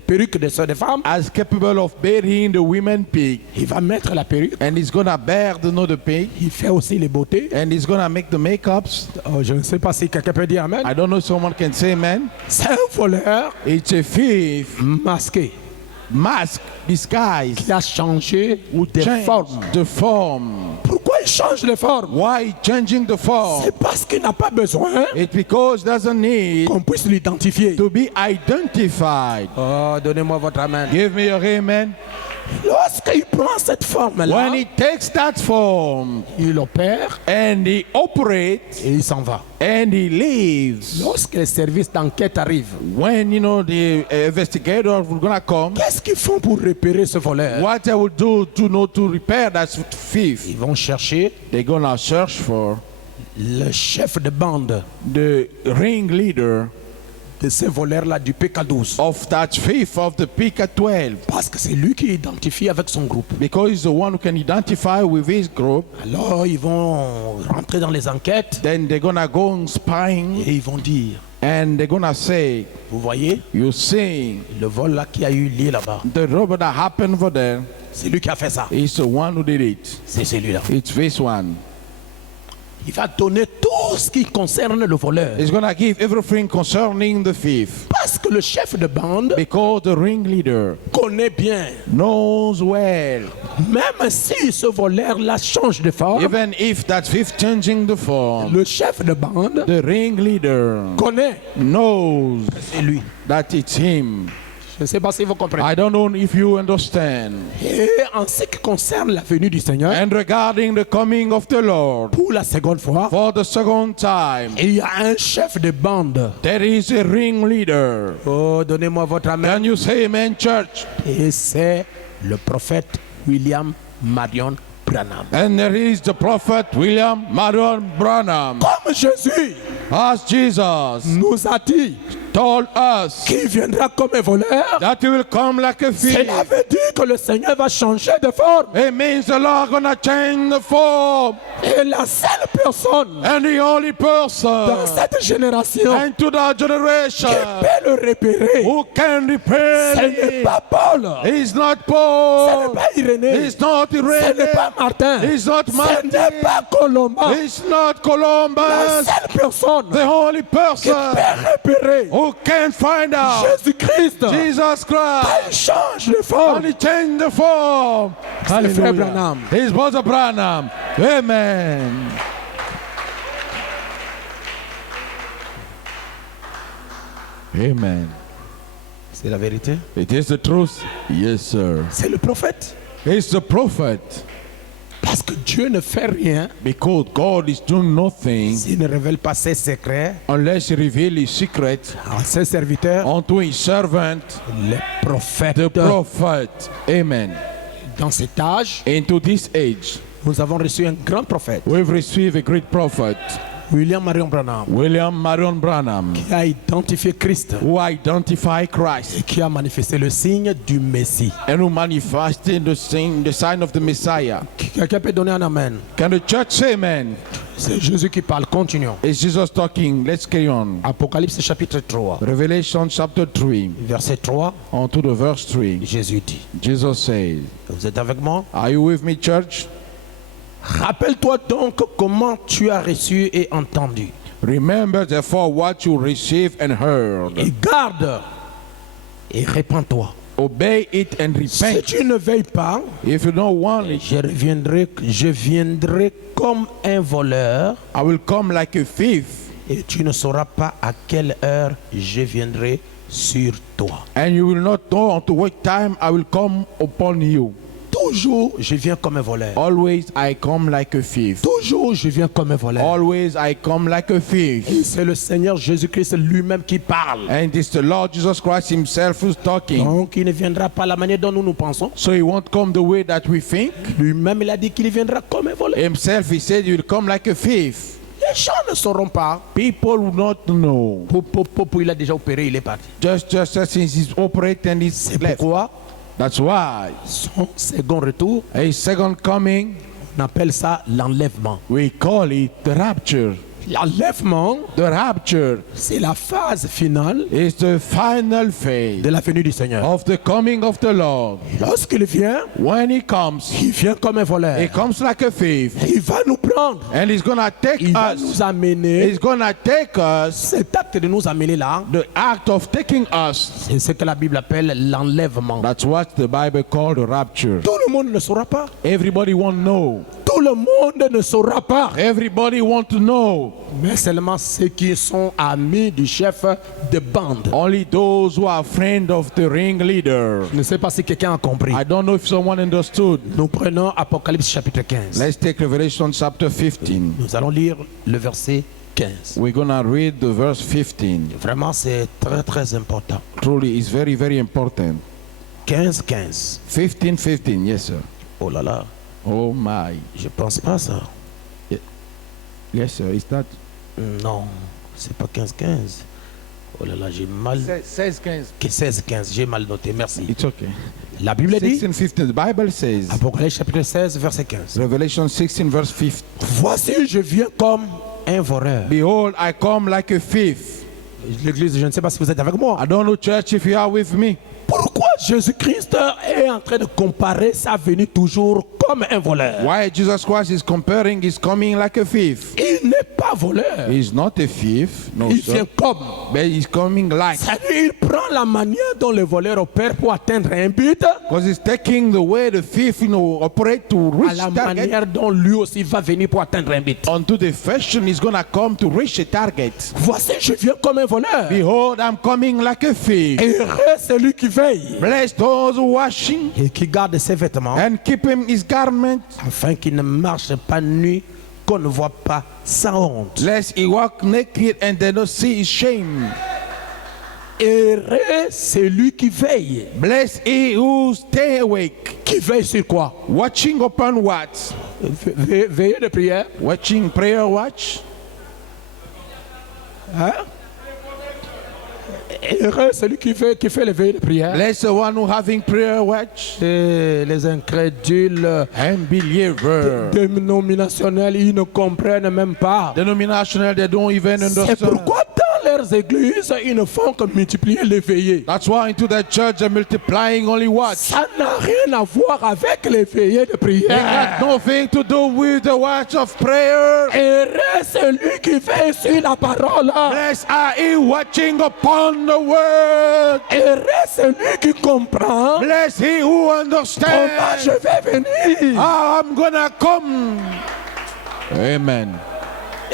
perruques des sœurs des femmes. is capable of burying the women pig, Il va mettre la perruque. and he's gonna bear the pig, Il fait aussi les beautés. and he's gonna make the makeups. Oh, je ne sais pas si quelqu'un peut dire amen. I don't know if someone can say amen. C'est un voleur It's a thief, masqué mask, disguise, qui a changé de change forme. the form. Pourquoi il change de forme? Why changing the form? C'est parce qu'il n'a pas besoin It's because doesn't need qu'on puisse l'identifier. to be identified. Oh, donnez-moi votre amen. Give me your amen. Lorsqu'il prend cette forme-là, When he takes that form il opère and he operates et il s'en va. and he leaves, Lorsque les services d'enquête arrivent, when the investigators were gonna come, qu'est-ce qu'ils font pour repérer ce voleur? what they will do to repair that thief, Ils vont chercher they're gonna search for le chef de bande the ringleader de ce voleur-là du PK12. of that thief of the PK12, Parce que c'est lui qui identifie avec son groupe. because he's the one who can identify with his group. Alors ils vont rentrer dans les enquêtes Then they're gonna go on spying et ils vont dire, and they're gonna say, vous voyez, you see, le vol là qui a eu lieu là-bas, the robbery that happened over there c'est lui qui a fait ça. is the one who did it. C'est celui-là. It's this one. Il va donner tout ce qui concerne le voleur. He's gonna give everything concerning the thief, Parce que le chef de bande because the ringleader connaît bien. knows well. Même si ce voleur-là change de forme, Even if that thief changing the form, le chef de bande the ringleader connaît. knows C'est lui. that it's him. Je ne sais pas si vous comprenez. I don't know if you understand. Et en ce qui concerne la venue du Seigneur, And regarding the coming of the Lord, pour la seconde fois, for the second time, il y a un chef de bande. there is a ringleader. Oh, donnez-moi votre amen. Can you say amen, church? Et c'est le prophète William Marion Branham. And there is the prophet William Marion Branham, Comme Jésus as Jesus nous a dit told us qu'il viendra comme un voleur, that he will come like a thief. cela veut dire que le Seigneur va changer de forme. It means the Lord gonna change the form, Et la seule personne and the only dans person cette génération into that qui generation peut le repérer, who can repair ce n'est it pas Paul, is not ce n'est Paul, pas Irénée, it's not ce n'est pas Irene, Martin, it's not ce Martin, n'est pas Colomba. it's not La Columbus, seule personne the only qui person peut repérer who can find out Jésus-Christ, Jesus Christ. il change de forme. And he changed the form. C'est le frère Hallelujah. Branham. His brother Branham. Amen. Amen. C'est la vérité. It is the truth. Yes, sir. C'est le prophète. It's the prophet. Parce que Dieu ne fait rien Because God is doing nothing s'il ne révèle pas ses secrets unless he reveals his secret à ses serviteurs, unto his servant, les prophètes. the prophet. Amen. Dans cet âge, Into this age, nous avons reçu un grand prophète, we've received a great prophet, William Marion Branham, William Marion Branham, qui a identifié Christ who identified Christ et qui a manifesté le signe du Messie. and who manifested the sign of the Messiah. Quelqu'un peut donner un amen? Can the church say amen? C'est Jésus qui parle. Continuons. Is Jesus talking? Let's carry on. Apocalypse chapitre 3, Revelation chapter 3, verset 3, on to the verse 3. Jésus dit. Jesus says, Vous êtes avec moi? are you with me, church? Rappelle-toi donc comment tu as reçu et entendu. Remember therefore what you received and heard. Et garde et répands-toi. Obey it and Si repent. tu ne veilles pas, If you don't want it, je viendrai comme un voleur I will come like a thief, et tu ne sauras pas à quelle heure je viendrai sur toi. and you will not know unto what time I will come upon you. Toujours, je viens comme un voleur. Always I come like a thief. Toujours, je viens comme un voleur. Always I come like a thief. Et c'est le Seigneur Jésus-Christ lui-même qui parle. And it's the Lord Jesus Christ himself who's talking. Donc, il ne viendra pas la manière dont nous pensons. So he won't come the way that we think. Lui-même, il a dit qu'il viendra comme un voleur. Himself, he said, you will come like a thief. Les gens ne sauront pas. People will not know. Il a déjà opéré, il est parti. Just since he's operating and he's C'est left. pourquoi That's why son second retour, a second coming, on appelle ça l'enlèvement. we call it the rapture. L'enlèvement, The rapture c'est la phase finale is the final phase de la venue du Seigneur. of the coming of the Lord. Lorsqu'il vient, When he comes, il vient comme un voleur. he comes like a thief, Il va nous prendre. and he's gonna take Il va us. nous amener. He's gonna take us. Cet acte de nous amener là, The act of taking us. c'est ce que la Bible appelle l'enlèvement. That's what the Bible called the rapture. Tout le monde ne saura pas. Everybody won't know. Tout le monde ne saura pas. Everybody want to know. Mais seulement ceux qui sont amis du chef de bande. Only those who are friends of the ringleader. Je ne sais pas si quelqu'un a compris. I don't know if someone understood. Nous prenons Apocalypse chapitre 15. Let's take Revelation chapter 15. Nous allons lire le verset 15. We're gonna read the verse 15. Vraiment, c'est très très important. Truly, it's very, very important. 15. 15, yes, sir. Oh là là, Oh my. je pense pas ça. Yes, sir. Is that Non, c'est pas 15. Oh là là, j'ai mal. 16. J'ai mal noté, merci. It's okay. La Bible dit, 16, 15. The Bible says, Apocalypse chapitre 16, verset 15. Revelation 16, verse 15. Voici, je viens comme un voleur. Behold, I come like a thief. L'église, je ne sais pas si vous êtes avec moi. I don't know, church, if you are with me. Pourquoi Jésus-Christ est en train de comparer sa venue toujours comme un voleur? Why Jesus Christ is comparing his coming like a thief? Il n'est pas voleur. He's not a thief, no, Il sir. vient comme. But he's coming like. C'est-à-dire, il prend la manière dont le voleur opère pour atteindre un but Because he's taking the way the thief, operate to à reach la target. manière dont lui aussi va venir pour atteindre un but. Unto the fashion he's gonna come to reach a target. Voici, je viens comme un voleur. Behold, I'm coming like a thief. Heureux celui qui veille Bless those who washing et qui garde ses vêtements and keep him his garment, afin qu'il ne marche pas nu, qu'on ne voit pas sa honte. lest he walk naked and they don't see his shame. Heureux celui qui veille. Bless he who stay awake, Qui veille sur quoi? watching upon what? Veiller de prière. Watching prayer watch. Hein? Heureux celui qui fait les veillées de prière. Bless the one who having prayer watch. Et les incrédules Unbeliever. dénominationnels, ils ne comprennent même pas. Denominational, they don't even C'est understand. pourquoi dans leurs églises, ils ne font que multiplier les veillées. That's why into the church they're multiplying only watch. Ça n'a rien à voir avec les veillées de It prière. got nothing to do with the watch of prayer. Heureux celui qui veille sur la parole. Blessed are he watching upon the word. Heureux celui qui comprend Bless he who comment understands je vais venir. how I'm gonna come. Amen.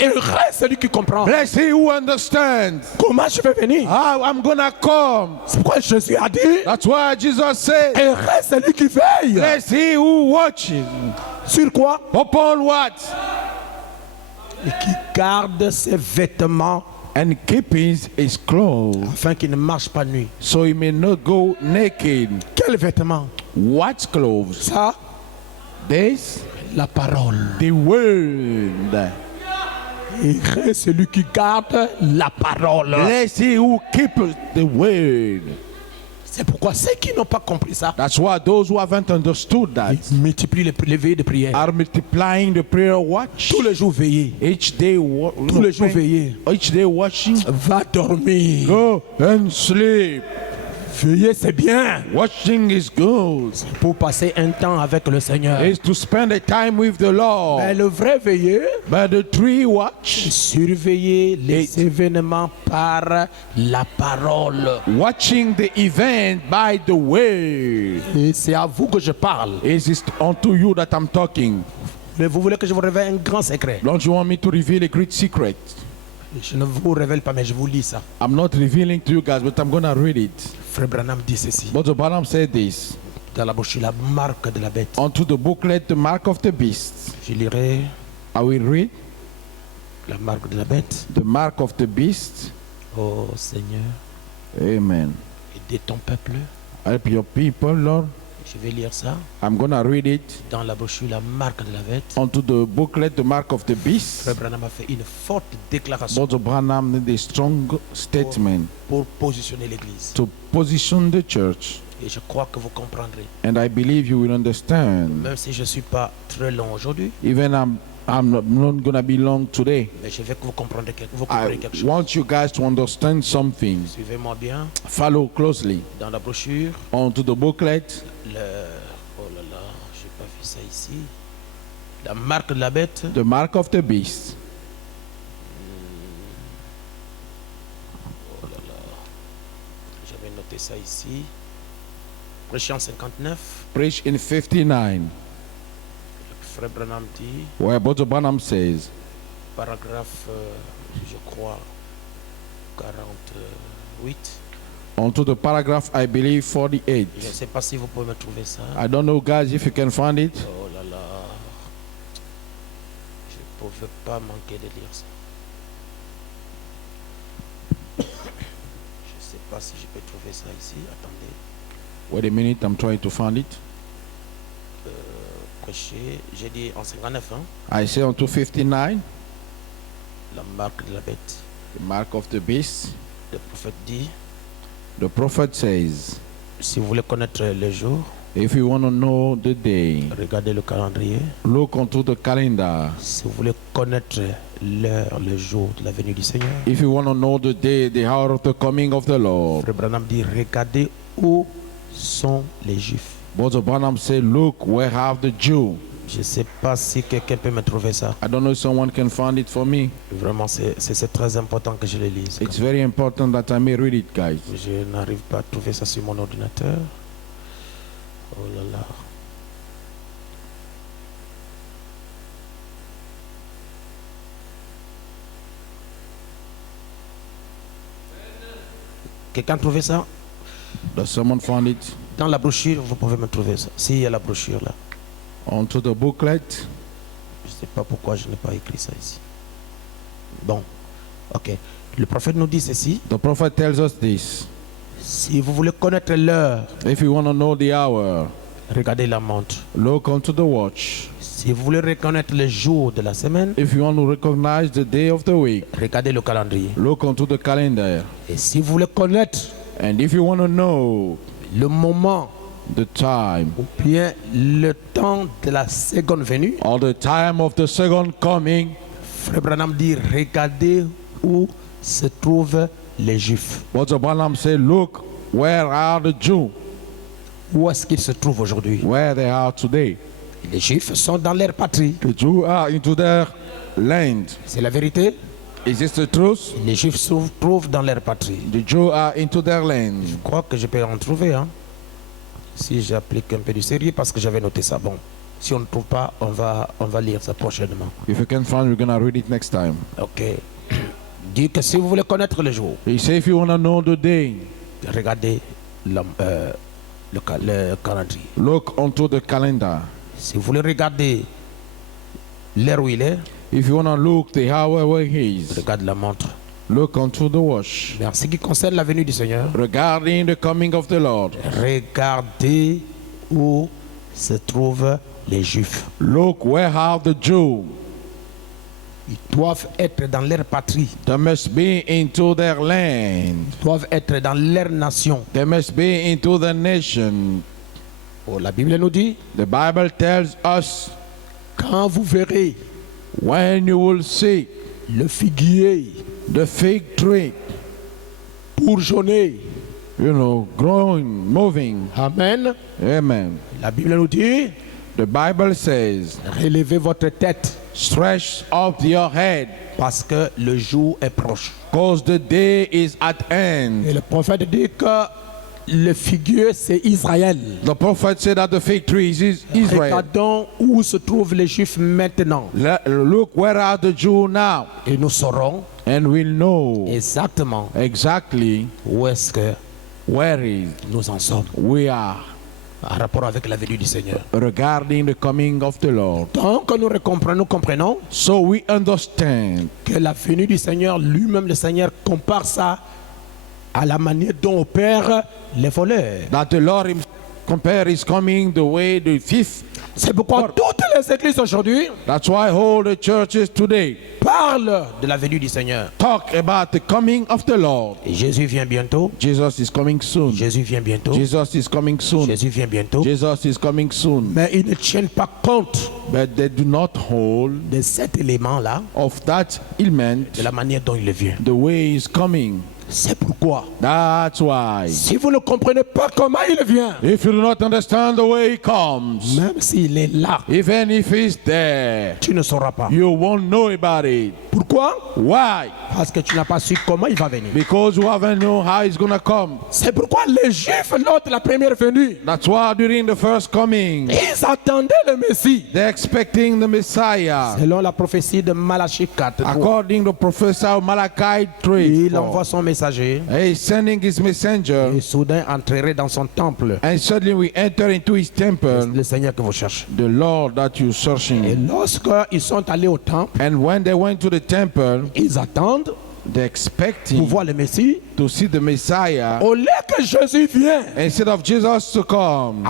Heureux celui qui comprend. Bless he who understands. Comment je vais venir? I'm gonna come. C'est pourquoi Jésus a dit, That's why Jesus said, heureux celui qui veille. bless he who watches. Sur quoi? Upon what? Et qui garde ses vêtements And keeping his clothes, afin qu'il ne marche pas nuit. so he may not go naked. Quels vêtements? What clothes? Ça, This, la parole. the word. Heureux celui qui garde la parole. Bless he who keepeth the word. C'est pourquoi ceux qui n'ont pas compris ça, That's why those who haven't understood that ils multiplient les veillées de prière. are multiplying the prayer watch. Tous les jours veillés. Each day, Tous les jours veillés. each day watching. Va dormir. Go and sleep. Veiller, c'est bien. Watching is good. Pour passer un temps avec le Seigneur. Is to spend a time with the Lord. Mais le vrai veiller, But the tree watch, surveiller les événements par la parole. watching the event by the way. Et c'est à vous que je parle. It is unto you that I'm talking. Mais vous voulez que je vous révèle un grand secret? Don't you want me to reveal a great secret? Je ne vous révèle pas, mais je vous lis ça. I'm not revealing to you guys, but I'm going to read it. Frère Branham dit ceci. But the Balaam said this. Dans la bouche, la marque de la bête. Unto the booklet, the mark of the beast. Je lirai I will read la marque de la bête. the mark of the beast. Oh Seigneur, Amen. aide ton peuple. Help your people, Lord. Je vais lire ça. I'm going to read it. Dans la brochure, la marque de la bête. Onto the booklet, the mark of the beast. Frère Branham a fait une forte déclaration But Branham made a strong statement pour positionner l'église. to position the church. Et je crois que vous comprendrez. And I believe you will understand. Même si je ne suis pas très long aujourd'hui, Even I'm not going to be long today. mais je veux que vous compreniez quelque I chose. want you guys to understand something. Suivez-moi bien. Follow closely. Dans la brochure, Onto the booklet, oh là là, j'ai pas vu ça ici. La marque de la bête. the mark of the beast. Oh là là. J'avais noté ça ici. Prêché en 59. Preach in 59, Frère Branham dit, where Brother Branham says, paragraphe, je crois, 48. onto the paragraph, I believe, 48. Je ne sais pas si vous pouvez me trouver ça. I don't know, guys, if you can find it. Oh là là. Je ne pouvais pas manquer de lire ça. Je ne sais pas si je peux trouver ça ici. Attendez. Wait a minute, I'm trying to find it. Prêcher, j'ai dit en 59, hein, I say onto 59, la marque de la bête. the mark of the beast. Le prophète dit, The prophet says, si vous voulez connaître le jour, if you want to know the day, regardez le calendrier. look onto the calendar. Si vous voulez connaître l'heure, le jour de la venue du Seigneur, If you want to know the day, the hour of the coming of the Lord. Frère Branham dit, regardez où sont les Juifs. Brother Branham said, look, where have the Jew? Je ne sais pas si quelqu'un peut me trouver ça. I don't know if someone can find it for me. Vraiment, c'est très important que je le lise. It's very important that I may read it, guys. Je n'arrive pas à trouver ça sur mon ordinateur. Oh là là. Quelqu'un a trouvé ça? Does someone find it? Dans la brochure, vous pouvez me trouver ça. S'il y a la brochure là. Onto the booklet. Je ne sais pas pourquoi je n'ai pas écrit ça ici. Bon, ok. Le prophète nous dit ceci. The prophet tells us this. Si vous voulez connaître l'heure, If you want to know the hour, regardez la montre. look onto the watch. Si vous voulez reconnaître le jour de la semaine, If you want to recognize the day of the week, regardez le calendrier. look onto the calendar. Et si vous voulez connaître And if you want to know le moment the time ou bien le temps de la seconde venue, or the time of the second coming, Frère Branham dit, regardez où se trouvent les Juifs. Brother Branham said, look, where are the Jews? Où est-ce qu'ils se trouvent aujourd'hui? Where they are today. Les Juifs sont dans leur patrie. The Jews are into their land. C'est la vérité. Is this the truth? Les Juifs se trouvent dans leur patrie. The Jews are into their land. Je crois que je peux en trouver. Hein? Si j'applique un peu du sérieux parce que j'avais noté ça. Bon, Si on ne trouve pas, on va lire ça prochainement. If you can find, we're going to read it next time. Ok. Dit que si vous voulez connaître le jour, He said, if you want to know the day, regardez le calendrier. look onto the calendar. Si vous voulez regarder l'heure où il est, If you want to look the hour where he is, regarde la montre. look onto the watch. Mais en ce qui concerne la venue du Seigneur, Regarding the coming of the Lord, regardez où se trouvent les Juifs. look where are the Jews. Ils doivent être dans leur patrie, They must be into their land. ils doivent être dans leur nation. They must be into the nation. Oh, la Bible nous dit, The Bible tells us, quand vous verrez when you will see le figuier the fig tree, bourgeonner, growing, moving. amen. Amen. La Bible nous dit, The Bible says, relevez votre tête stretch up your head, parce que le jour est proche. because the day is at hand. Et le prophète dit que le figuier c'est Israël. The prophet said that the fig tree is Israel. Regardons où se trouvent les Juifs maintenant. Look, where are the Jews now? Et nous saurons And we'll know exactement exactly où est-ce que where is nous en sommes we are en rapport avec la venue du Seigneur. regarding the coming of the Lord. Tant que nous comprenons So we understand que la venue du Seigneur, lui-même le Seigneur compare ça à la manière dont opèrent les voleurs. that the Lord himself compare his coming the way the thief. C'est pourquoi toutes les églises aujourd'hui That's why all the churches today parlent de la venue du Seigneur. talk about the coming of the Lord. Et Jésus vient bientôt. Jesus is coming soon. Jésus vient bientôt. Jesus is coming soon. Jésus vient bientôt. Jesus is coming soon. Mais ils ne tiennent pas compte But they do not hold de cet élément-là, of that element, de la manière dont il vient. the way he's coming. C'est pourquoi, That's why. si vous ne comprenez pas comment il vient, If you do not understand the way he comes, même s'il est là, even if he's there, tu ne sauras pas. you won't know about it. Pourquoi? Why? Parce que tu n'as pas su comment il va venir. Because you haven't known how he's gonna come. C'est pourquoi les Juifs, lors de la première venue, That's why during the first coming, ils attendaient le Messie. they're expecting the Messiah. Selon la prophétie de Malachie 4, According to Professor Malachi 3, il envoie son messager he's sending his messenger, et soudain entrerait dans son temple. and suddenly we enter into his temple, Le Seigneur que vous cherchez. the Lord that you're Et searching. lorsqu'ils sont allés au temple, And when they went to the temple, ils attendent they're pour expecting voir le Messie. to see the Messiah. Au lieu que Jésus vienne, Instead of Jesus to come,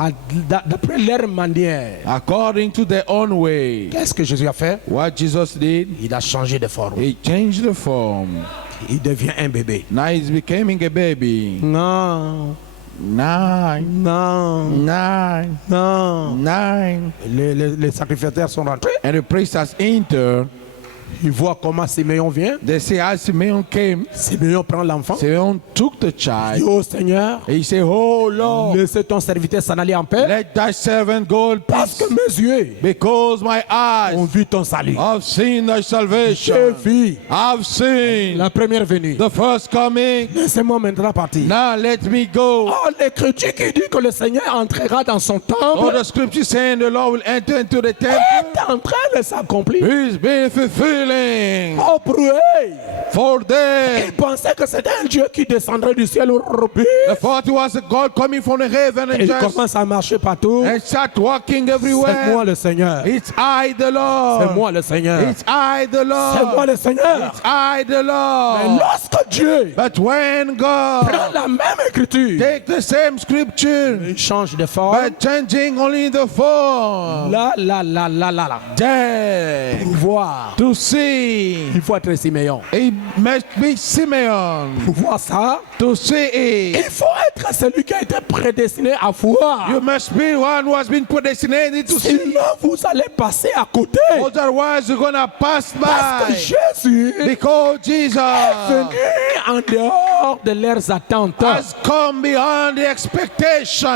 d'après leur manière, according to their own way, qu'est-ce que Jésus a fait? what Jesus did, Il a changé de forme. he changed the form. Il devient un bébé. Now he's becoming a baby. Non, 9, non, 9, non. 9. Les sacrificateurs sont rentrés. And the priest has entered. Ils voient comment Simeon vient. They say, as Simeon came, Simeon prend l'enfant. Simeon took the Il dit, child. oh Seigneur, He said, oh Lord, laissez ton serviteur s'en aller en paix. let thy servant go in Parce peace, que mes yeux because my ont eyes vu ton salut. have seen thy J'ai salvation. vu I've seen la première venue. the first coming. Laissez-moi maintenant partir. Now let me go. Oh, l'écriture qui dit que le Seigneur entrera dans son Oh, temple the scripture saying the Lord will enter into the temple. est en train de s'accomplir. He's been fulfilling Oh, pour eux, for them. ils pensaient que c'était un Dieu qui descendrait du ciel au repos. The thought it was a God coming from the heaven and Et il just commence à marcher partout. and start walking C'est everywhere. moi le Seigneur. It's I the C'est Lord. moi le Seigneur. It's I the C'est moi Lord. le Seigneur. It's I the Mais Lord. lorsque Dieu But when prend God la même écriture, take the same scripture, il change de forme. but changing only the form, Là. then Pour voir, to see, il faut être Simeon. it must be Simeon. Pour voir ça, To see il it, faut être celui qui a été prédestiné à voir. you must be one who has been predestinated to see. Sinon, vous allez passer à côté. Otherwise, you're gonna pass Parce que by. Jésus est Because Jesus venu en dehors de leurs attentes. has come beyond the La expectation.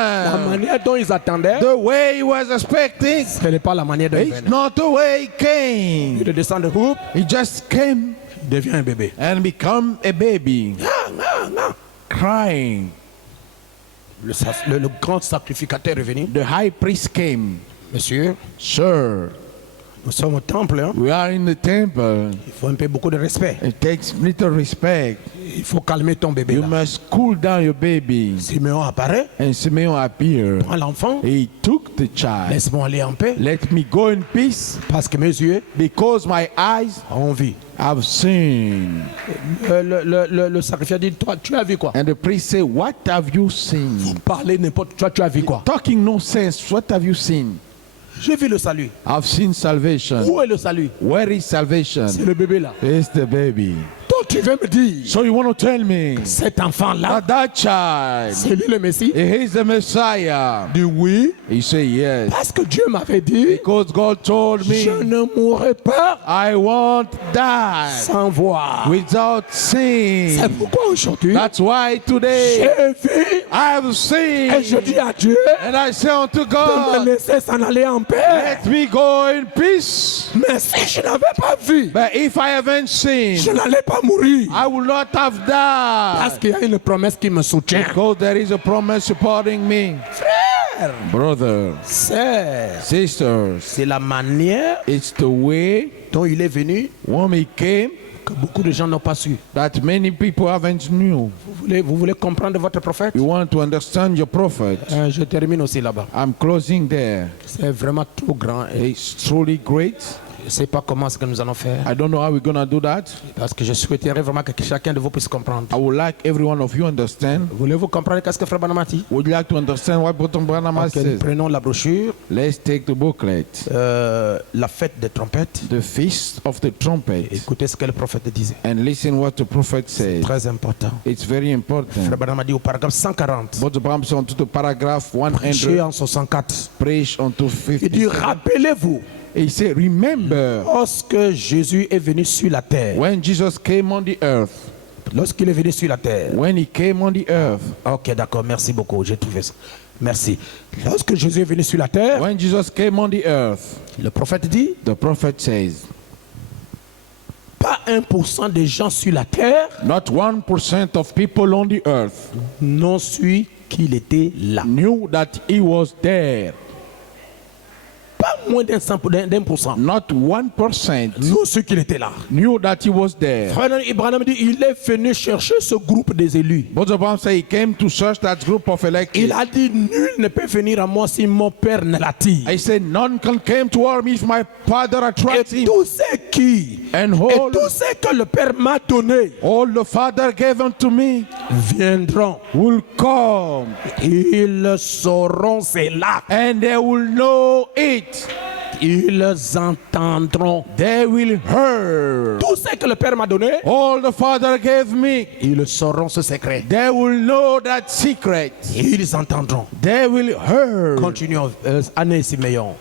manière dont ils attendaient, The way he was expecting, ce n'est pas la manière dont ils it's venaient. not the way he came. Il descend de groupe, He just came il devient un bébé. and become a baby, Non. crying. Le grand sacrificateur est venu. The high priest came. Monsieur, Sir, nous sommes au temple. Hein? we are in the temple. Il faut un peu beaucoup de respect. It takes little respect. Il faut calmer ton bébé. You Là. must cool down your baby. Simeon apparaît, And Simeon appeared. prend l'enfant, He took the child. laisse-moi aller en paix, Let me go in peace, parce que mes yeux because my eyes ont vu. have seen. Le sacrificateur dit, toi, tu as vu quoi? And the priest said, what have you seen? Parlez n'importe, toi, tu as vu quoi? Talking no sense. What have you seen? J'ai vu le salut. I've seen salvation. Où est le salut? Where is salvation? C'est le bébé là. It's the baby. Donc tu veux me dire, So you want to tell me cet enfant-là, that child, c'est lui le Messie? he is the Messiah? Dit oui, He said yes. parce que Dieu m'avait dit, Because God told je me ne mourrai pas I won't die sans voir. without sin. C'est pourquoi aujourd'hui, That's why today j'ai vu I have et seen. je dis à Dieu And I say unto de me God, laisser s'en aller en paix. let me go in peace. Mais si je n'avais pas vu, But if I haven't seen, je n'allais pas mourir. I will not have Parce died. qu'il y a une promesse qui me soutient. Because there is a promise supporting me. Frère, Brother, c'est sisters, la manière it's the way dont il est venu when he came que beaucoup de gens n'ont pas su. that many people haven't knew. Vous voulez comprendre votre prophète? You want to understand your prophet? Je termine aussi là-bas. I'm closing there. C'est vraiment trop grand. Et It's truly great. je ne sais pas comment ce que nous allons faire. I don't know how we're going to do that. Parce que je souhaiterais vraiment que chacun de vous puisse comprendre. I would like every one of you understand. Voulez-vous comprendre qu'est-ce que Frère Branham a dit? Would you like to understand what Bottom Branham Ok, nous says? prenons la brochure, Let's take the booklet. la fête des trompettes. The Feast of the Trumpet. Écoutez ce que le prophète disait. And listen what the prophet says. Très important. It's very important. Frère Branham a dit au paragraphe 140. Bottom Branham says onto the paragraph Prêchez 100. en 64. Preach unto Il dit, 50. rappelez-vous, He said, remember lorsque Jésus est venu sur la terre, when Jesus came on the earth. lorsqu'il est venu sur la terre. When he came on the earth. Ok, d'accord, merci beaucoup, j'ai trouvé ça. Merci. Lorsque Jésus est venu sur la terre, When Jesus came on the earth, le prophète dit, the prophet says, pas 1% des gens sur la terre not 1% of people on the earth n'ont su qu'il était là. knew that he was there. Pas moins d'1%. Not 1% N'ont su qu'il était là. knew that he was there. Frère Ibrahim dit, il est venu chercher ce groupe des élus. But the Bible says he came to search that group of Il elected. a dit, nul ne peut venir à moi si mon Père ne l'attire. I said, none can come toward me if my Father attracts Et him. tous ceux qui, And et tous ceux que le Père m'a donné all the Father gave unto me viendront. will come, Ils sauront cela. and they will know it. Ils entendront. They will hear. Tous ceux que le Père m'a donné, All the Father gave me, ils sauront ce secret. they will know that secret. Ils entendront. They will hear. Continuons. Année Siméon.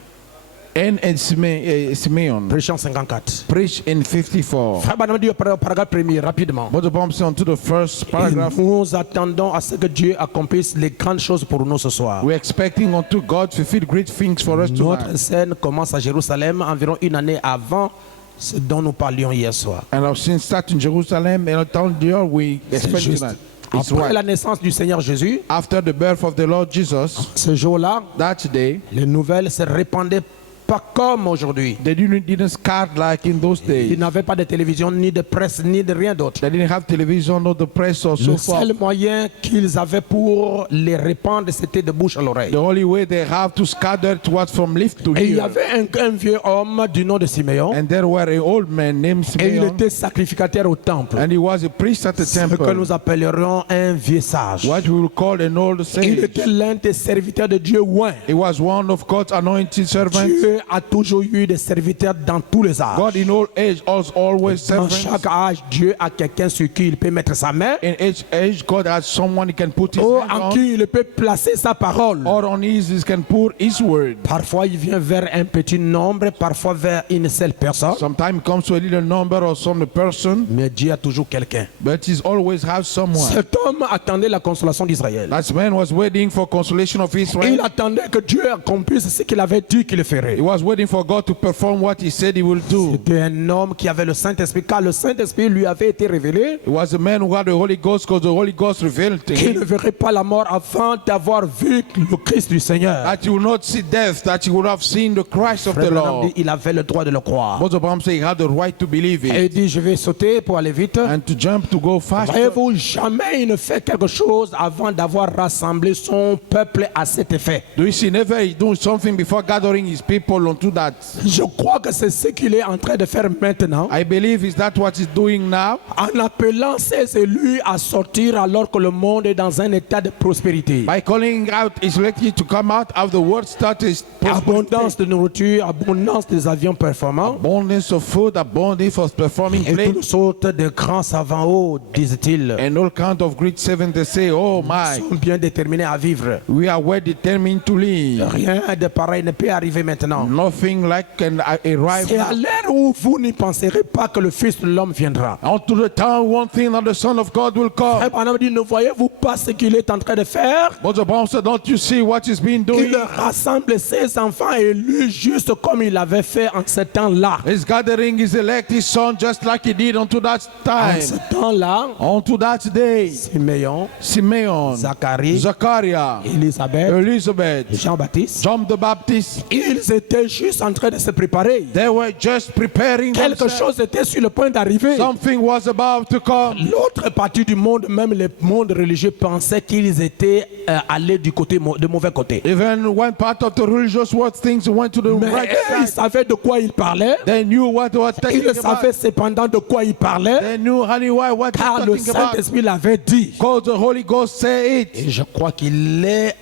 And Simeon Prêchant 54. preached in 54. Frère Branham dit au paragraphe premier, rapidement. But the Bible says unto the first Et paragraph, nous attendons à ce que Dieu accomplisse les grandes choses pour nous ce soir. we're expecting unto God to fulfill great things for us Notre tonight. scène commence à Jérusalem environ une année avant ce dont nous parlions hier soir. And our sin start in Jerusalem, and down there we C'est expect juste. tonight. It's Après la right. naissance du Seigneur Jésus, After the birth of the Lord Jesus, ce jour-là, that day, les nouvelles se répandaient pas comme aujourd'hui. they didn't start like in those Ils days. n'avaient pas de télévision, ni de presse, ni de rien d'autre. They didn't have television or the press or so Le forth. seul moyen qu'ils avaient pour les répandre, c'était de bouche à l'oreille. The only way they have to scatter it was from lift to Et il y ear. avait un vieux homme du nom de Siméon, And there were an old man named et il Simeon, était sacrificateur au temple. and he was a priest at the Ce que temple. nous appellerions un vieux sage. What we will call an old Il sage. était l'un des serviteurs de Dieu oint. He was one of God's anointed servants. Dieu a toujours eu des serviteurs dans tous les âges. God in all age has always Dans servants. chaque âge, Dieu a quelqu'un sur qui il peut mettre sa main, In each age, God has someone he can put his ou hand en on, qui il peut placer sa parole. or on his he can pour his word. Parfois, il vient vers un petit nombre, parfois vers une seule personne. Sometimes it comes to a little number or some person, Mais Dieu a toujours quelqu'un. but he's always have someone. Cet homme attendait la consolation d'Israël. That man was waiting for consolation of Il Israel. attendait que Dieu accomplisse ce qu'il avait dit qu'il ferait. He was waiting for God to perform what he said he will do. C'était un homme qui avait le Saint-Esprit, car le Saint-Esprit lui avait été révélé It was a man who had the Holy Ghost because the Holy Ghost revealed to qu'il him ne verrait pas la mort avant d'avoir vu le Christ du Seigneur. that he would not see death, that he would have seen the Christ of the Frère Branham Lord. dit, il avait le droit de le croire. Brother Branham said he had the right to believe Et il it dit, je vais sauter pour aller vite. and to jump, to go faster. Voyez-vous, jamais il ne fait quelque chose avant d'avoir rassemblé son peuple à cet effet. Do you see? Never he doing something before gathering his people onto that. Je crois que c'est ce qu'il est en train de faire maintenant, I believe is that what he's doing now, en appelant ses élus à sortir alors que le monde est dans un état de prospérité. by calling out his elected to come out of the world started Abondance de nourriture, abondance des avions performants abundance of food, abundance of performing et planes, toutes sortes de grands savants hauts, disent-ils, and all kind of great servants. They say, "Oh my, sont bien déterminés à vivre. we are well determined to live. Rien de pareil ne peut arriver maintenant. Nothing like can arrive C'est à now." l'heure où vous n'y penserez pas que le Fils de l'homme viendra. Unto the time, one thing that the Son of God will come. Et Branham dit, ne voyez-vous pas ce qu'il est en train de faire? But the Bible said, "Don't you see what he's been doing? Il rassemble ses enfants élus juste comme il avait fait en ce temps-là. He's gathering his elect, his son, just like he did unto that En ce time, temps-là, unto that day." Simeon, Simeon, Zacharie, Zachariah, Élisabeth, Elizabeth, Jean-Baptiste, John the Baptist, ils étaient juste en train de se préparer. they were just preparing Quelque themselves. chose était sur le point d'arriver. Something was about to come. L'autre partie du monde, même le monde religieux, pensait qu'ils étaient allés du côté de mauvais côté. Even one part of the religious world things went to the Mais right eux, ils side. savaient de quoi ils parlaient. They knew what they were talking Ils savaient about. cependant de quoi ils parlaient, They knew anyway what they car were le talking about. Saint-Esprit l'avait dit. Because the Holy Ghost said it. Et je crois qu'il est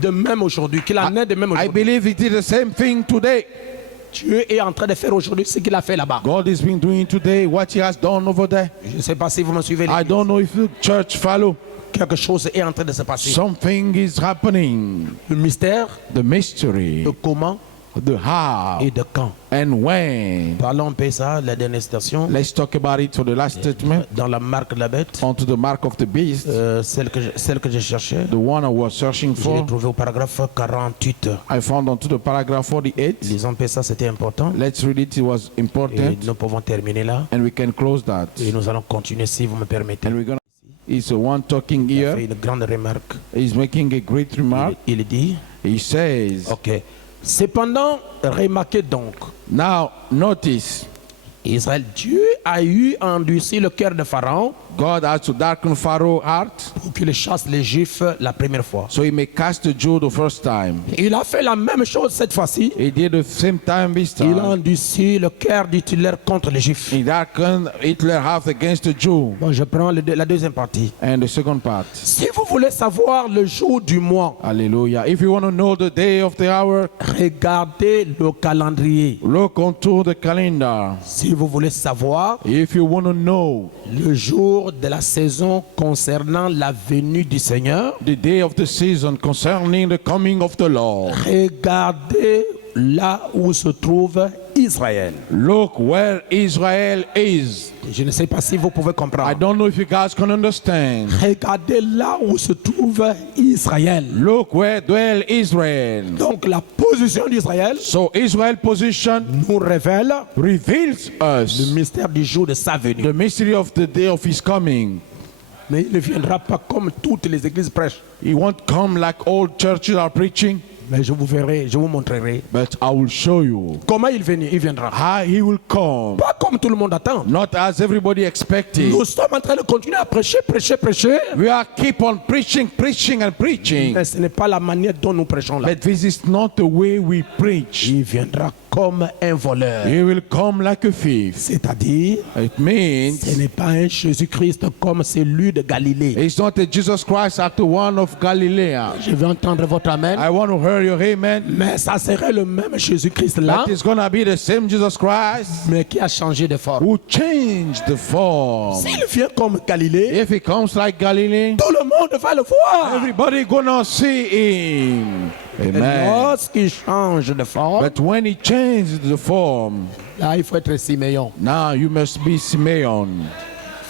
de même aujourd'hui, qu'il en est de même I aujourd'hui. believe it is the same thing today. Dieu est en train de faire aujourd'hui ce qu'il a fait là-bas. God has been doing today what he has done over there. Je ne sais pas si vous me suivez. I don't know if the church follow. Quelque chose est en train de se passer. Something is happening. Le mystère The mystery, de comment the how, et de quand. and when. Parlons un peu ça, la dernière citation, Let's talk about it for the last statement. dans la marque de la bête, Onto the mark of the beast, celle que je cherchais. the one I was searching Je l'ai for. trouvé au paragraphe 48. I found onto the paragraph 48. Lisons un peu ça, c'était important. Let's read it. It was Et important, nous pouvons terminer là. and we can close that. Et nous allons continuer si vous me permettez. And we're gonna. He's the one talking Il a fait here. une grande remarque. He's making a great remark. Il dit, He says, ok. Cependant, remarquez donc, now notice, Israël, Dieu a eu endurci le cœur de Pharaon God has to darken Pharaoh's heart pour qu'il chasse les Juifs la première fois. so he may cast the Jew the first time. Il a fait la même chose cette fois-ci. He did the same time this Il a time. endurci le cœur d'Hitler contre les Juifs. He darkened Hitler's heart against the Jew. Bon, je prends la deuxième partie. And the second part. Si vous voulez savoir le jour du mois, Hallelujah. If you want to know the day of the hour, regardez le calendrier. look onto the calendar. Si vous voulez savoir If you want to know le jour de la saison concernant la venue du Seigneur, the day of the season concerning the coming of the Lord, regardez là où se trouve Israël. look where Israel is. Je ne sais pas si vous pouvez I comprendre. don't know if you guys can understand. Regardez là où se trouve Israël. Look where dwell Israel. Donc la position d'Israël So Israel's position nous révèle reveals le us mystère du jour de sa venue. the mystery of the day of his coming. Mais il ne viendra pas comme toutes les églises prêchent. He won't come like all churches are preaching, Mais je vous montrerai but I will show you comment il viendra. how he will come. Pas comme tout le monde attend. Not as everybody expected. Nous sommes en train de continuer à prêcher. We are keep on preaching and preaching. Mais ce n'est pas la manière dont nous prêchons là. But this is not the way we preach. Il viendra comme un voleur. He will come like a thief. C'est-à-dire, It means ce n'est pas un Jésus-Christ comme celui de Galilée. it's not a Jesus Christ like the one of Galilee. Je vais entendre votre amen. I want to hear your amen. Mais ça serait le même Jésus-Christ là, That is going to be the same Jesus Christ mais qui a changé de forme. who changed the form. S'il vient comme Galilée, If he comes like Galilee, tout le monde va le voir. everybody gonna see him. Amen. Lorsqu'il change de forme, But when he changed the form, là, il faut être Simeon. now you must be Simeon.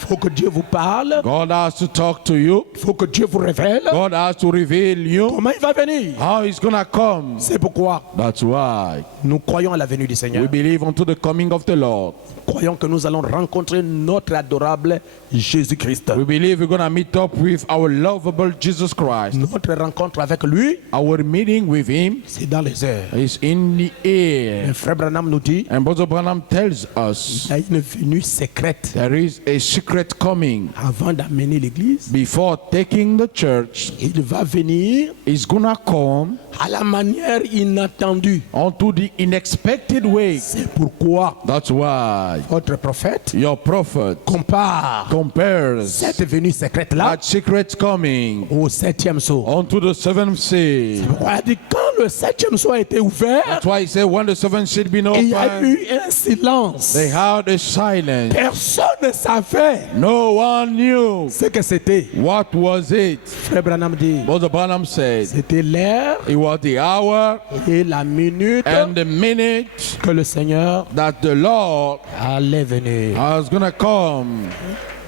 Il faut que Dieu vous parle. God has to talk to you. Il faut que Dieu vous révèle. God has to reveal you Comment il va venir? how he's gonna come. C'est pourquoi That's why nous croyons à la venue du Seigneur. we believe unto the coming of the Lord. Croyons que nous allons rencontrer notre adorable Jésus-Christ. We believe we're gonna meet up with our lovable Jesus Christ. Notre rencontre avec lui, Our meeting with him c'est dans les airs. is in the air. Le frère Branham nous dit, And Brother Branham tells us il y a une venue secrète there is a secret coming. avant d'amener l'église. Before taking the church, Il va venir he's gonna come à la manière inattendue. onto the unexpected way. C'est pourquoi That's why votre prophète your prophet compare compares cette venue secrète-là that secret coming au septième sceau. onto the seventh seal. On a dit quand le septième sceau a été ouvert, That's why he said when the seventh seal been il y a opened, eu un silence. they had a silence. Personne ne savait No one knew. ce que c'était. What was it? Frère Branham dit, Brother Branham said c'était l'heure it was the hour et la minute and the minute que le Seigneur that the Lord allait venir. was gonna come.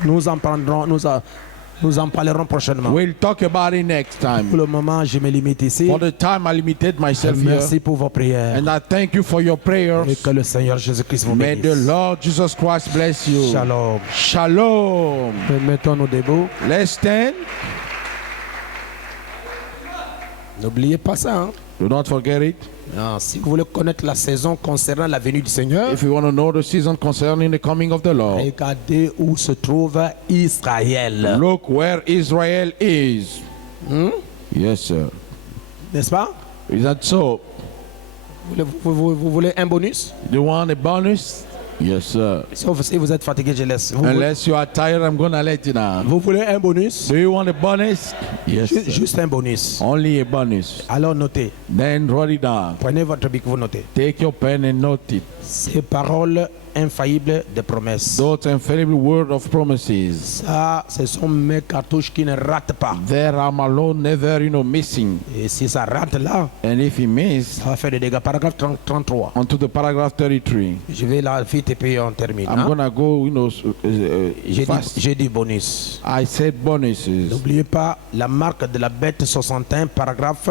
Nous en prendrons, nous en parlerons prochainement. We'll talk about it next Pour time. le moment, je me limite ici. For the time I limited myself here, Merci pour vos prières. and I thank you for your Et prayers. que le Seigneur Jésus-Christ vous May the bénisse. Lord Jesus Christ bless you. Shalom. Shalom. Mettons-nous debout. Let's stand. N'oubliez pas ça. Hein? Do not forget it. Non, si vous voulez connaître la saison concernant la venue du Seigneur, If you want to know the season concerning the coming of the Lord, regardez où se trouve Israël. look where Israel is. Yes, sir. N'est-ce pas? Is that so? Vous voulez un bonus? Do you want a bonus? Yes, sir. Si vous êtes fatigué, je laisse. Unless you are tired, I'm going to let you down. Vous voulez un bonus? Do you want a bonus? Yes, sir. Juste un bonus. Only a bonus. Alors notez. Then write it down. Prenez votre bic, vous notez. Take your pen and note it. Ces paroles infaillibles de promesses. Those infallible word of promises. Ça, ce sont mes cartouches qui ne ratent pas. There I'm alone, never, missing. Et si ça rate là, And if he missed, ça va faire des dégâts. Paragraphe 33. onto the paragraph 33. Je vais là vite et puis on termine. I'm hein. gonna go, fast. J'ai dit bonus. I said bonuses. N'oubliez pas la marque de la bête 61, paragraphe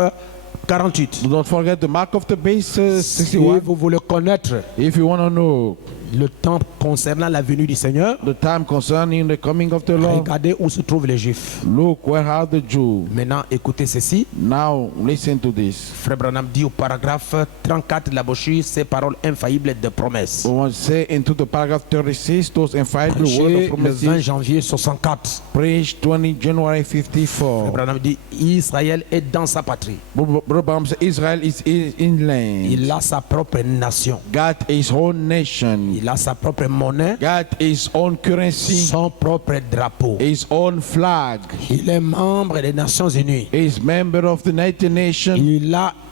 48. Do not forget the mark of the beast, Si 61. vous voulez connaître If you want to know le temps concernant la venue du Seigneur, the time concerning the coming of the Lord, regardez où se trouvent les Juifs. look where are the Jews. Maintenant, écoutez ceci. Now listen to this. Frère Branham dit au paragraphe 34 de la brochure ces paroles infaillibles de promesses. We want to say into the paragraph 36, those infallible word Prêché of le 20 promises. janvier 64. Preached 20 January Frère 54. Branham dit Israël est dans sa patrie. Brother Branham said Israel is inland. Il a sa propre nation. God his own nation. Il a sa propre monnaie, God his own currency. son propre drapeau. His own flag. Il est membre des Nations Unies. He is member of the United Nations.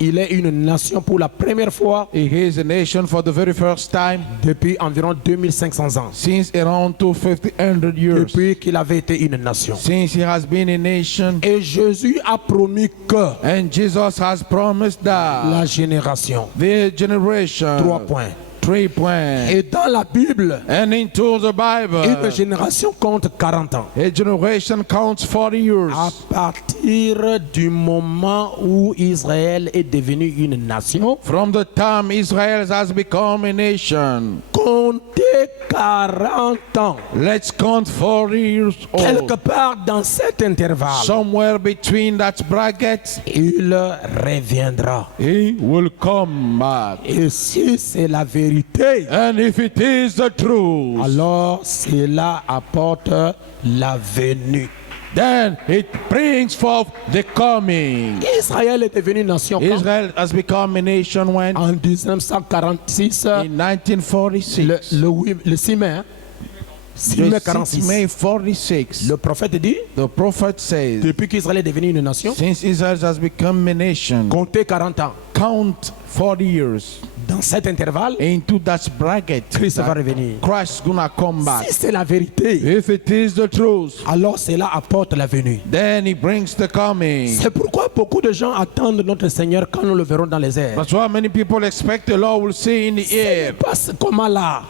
Il est une nation pour la première fois He is a nation for the very first time depuis environ 2500 ans. since around 250 years. Depuis qu'il avait été une nation. Since he has been a nation. Et Jésus a promis que And Jesus has promised that la génération, the generation. 3 points. 3 points. Et dans la Bible, And into the Bible, une génération compte 40 ans. a generation counts 40 years. À partir du moment où Israël est devenu une nation, From the time Israel has become a nation, comptez 40 ans. let's count 40 years Quelque old. part dans cet intervalle, Somewhere between that bracket, il reviendra. he will come back. Et si c'est la vérité, And if it is the truth, alors cela apporte la venue. then it brings forth the coming. Israël est devenu nation quand? Israel has become a nation when? En 1946, In 1946. le 6 mai, hein? 6 mai The 6 46. May 46. Le prophète dit, The prophet says, depuis qu'Israël est devenu une nation, since Israel has become a nation, comptez 40 ans. count 40 years. Dans cet intervalle, Into that bracket, Christ va revenir. Christ gonna come back. Si c'est la vérité, If it is the truth, alors cela apporte la venue. then he brings the coming. C'est pourquoi beaucoup de gens attendent notre Seigneur quand nous le verrons dans les airs. That's why many people expect the Lord will say in the air. Passe comment là?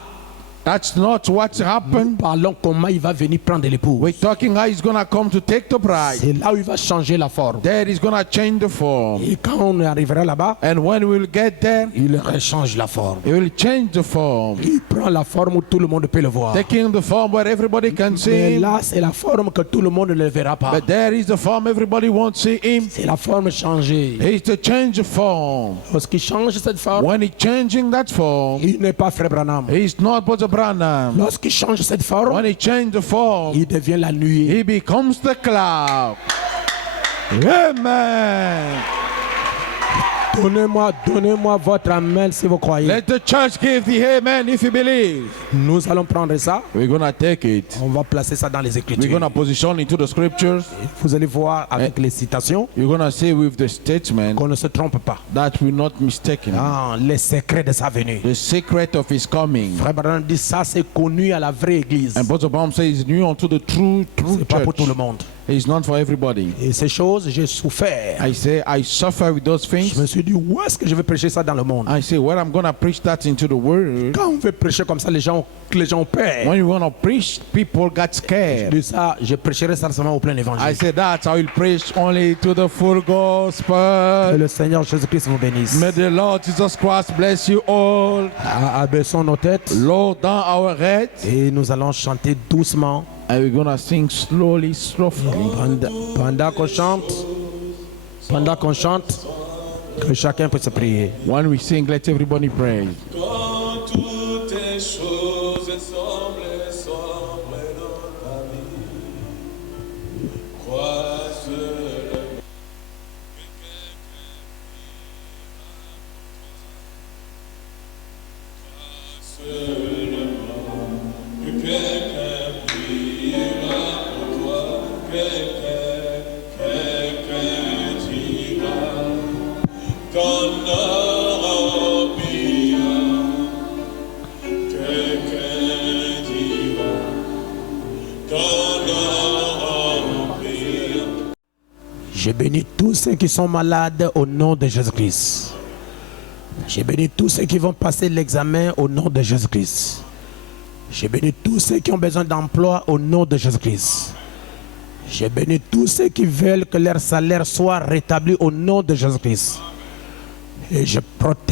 That's not what's Nous happened. parlons comment il va venir prendre l'épouse. We're talking how he's going to come to take the bride. C'est là où il va changer la forme. There he's going to change the form. Et quand on arrivera là-bas, And when we'll get there, il rechange la forme. he will change the form. Il prend la forme où tout le monde peut le voir. Taking the form where everybody can see Mais him. là, c'est la forme que tout le monde ne verra pas. But there is the form everybody won't see him. C'est la forme changée. He's to change the form. Lorsqu'il change cette forme, When he's changing that form, il n'est pas Frère Branham. he's not but a Branham. Lorsqu'il change cette forme, When he changes the form, il devient la nuée. he becomes the cloud. Amen. Donnez-moi votre amen si vous croyez. Let the church give the amen if you believe. Nous allons prendre ça. We're going to take it. On va placer ça dans les We're Écritures. going to position into the scriptures. Vous allez voir avec les citations You're going to see with the statement qu'on ne se trompe pas. that we're not mistaken. Ah, les secrets de sa venue. The secret of his coming. Frère Branham dit ça, c'est connu à la vraie église. And Brother Baum says it's new unto the true C'est pas pour tout le church. monde. It's not for everybody. Et ces choses, j'ai souffert. I say I suffer with those Je me things. suis dit, où est-ce que je vais prêcher ça dans le monde? I say where I'm going to preach that into the world. Quand on veut prêcher comme ça, les gens ont peur. When you want to preach, people got Je scared. dis ça, je prêcherai ça seulement au plein I évangile. say that's how you preach only to the full Que gospel. le Seigneur Jésus-Christ vous bénisse. May the Lord Jesus Christ bless you all. Abaissons nos têtes Low down our heads. et nous allons chanter doucement. And we're going to sing slowly, softly. Pendant qu'on chante, que chacun puisse prier. When we sing, let everybody pray. Quand toutes tes choses semblent dans ta vie, crois seulement que quelqu'un priera pour toi, quelqu'un t'ira, ton or brillera, quelqu'un t'ira, ton or brillera. Je bénis tous ceux qui sont malades au nom de Jésus-Christ. Je bénis tous ceux qui vont passer l'examen au nom de Jésus-Christ. Je bénis tous ceux qui ont besoin d'emploi au nom de Jésus-Christ. Je bénis tous ceux qui veulent que leur salaire soit rétabli au nom de Jésus-Christ. Et je protège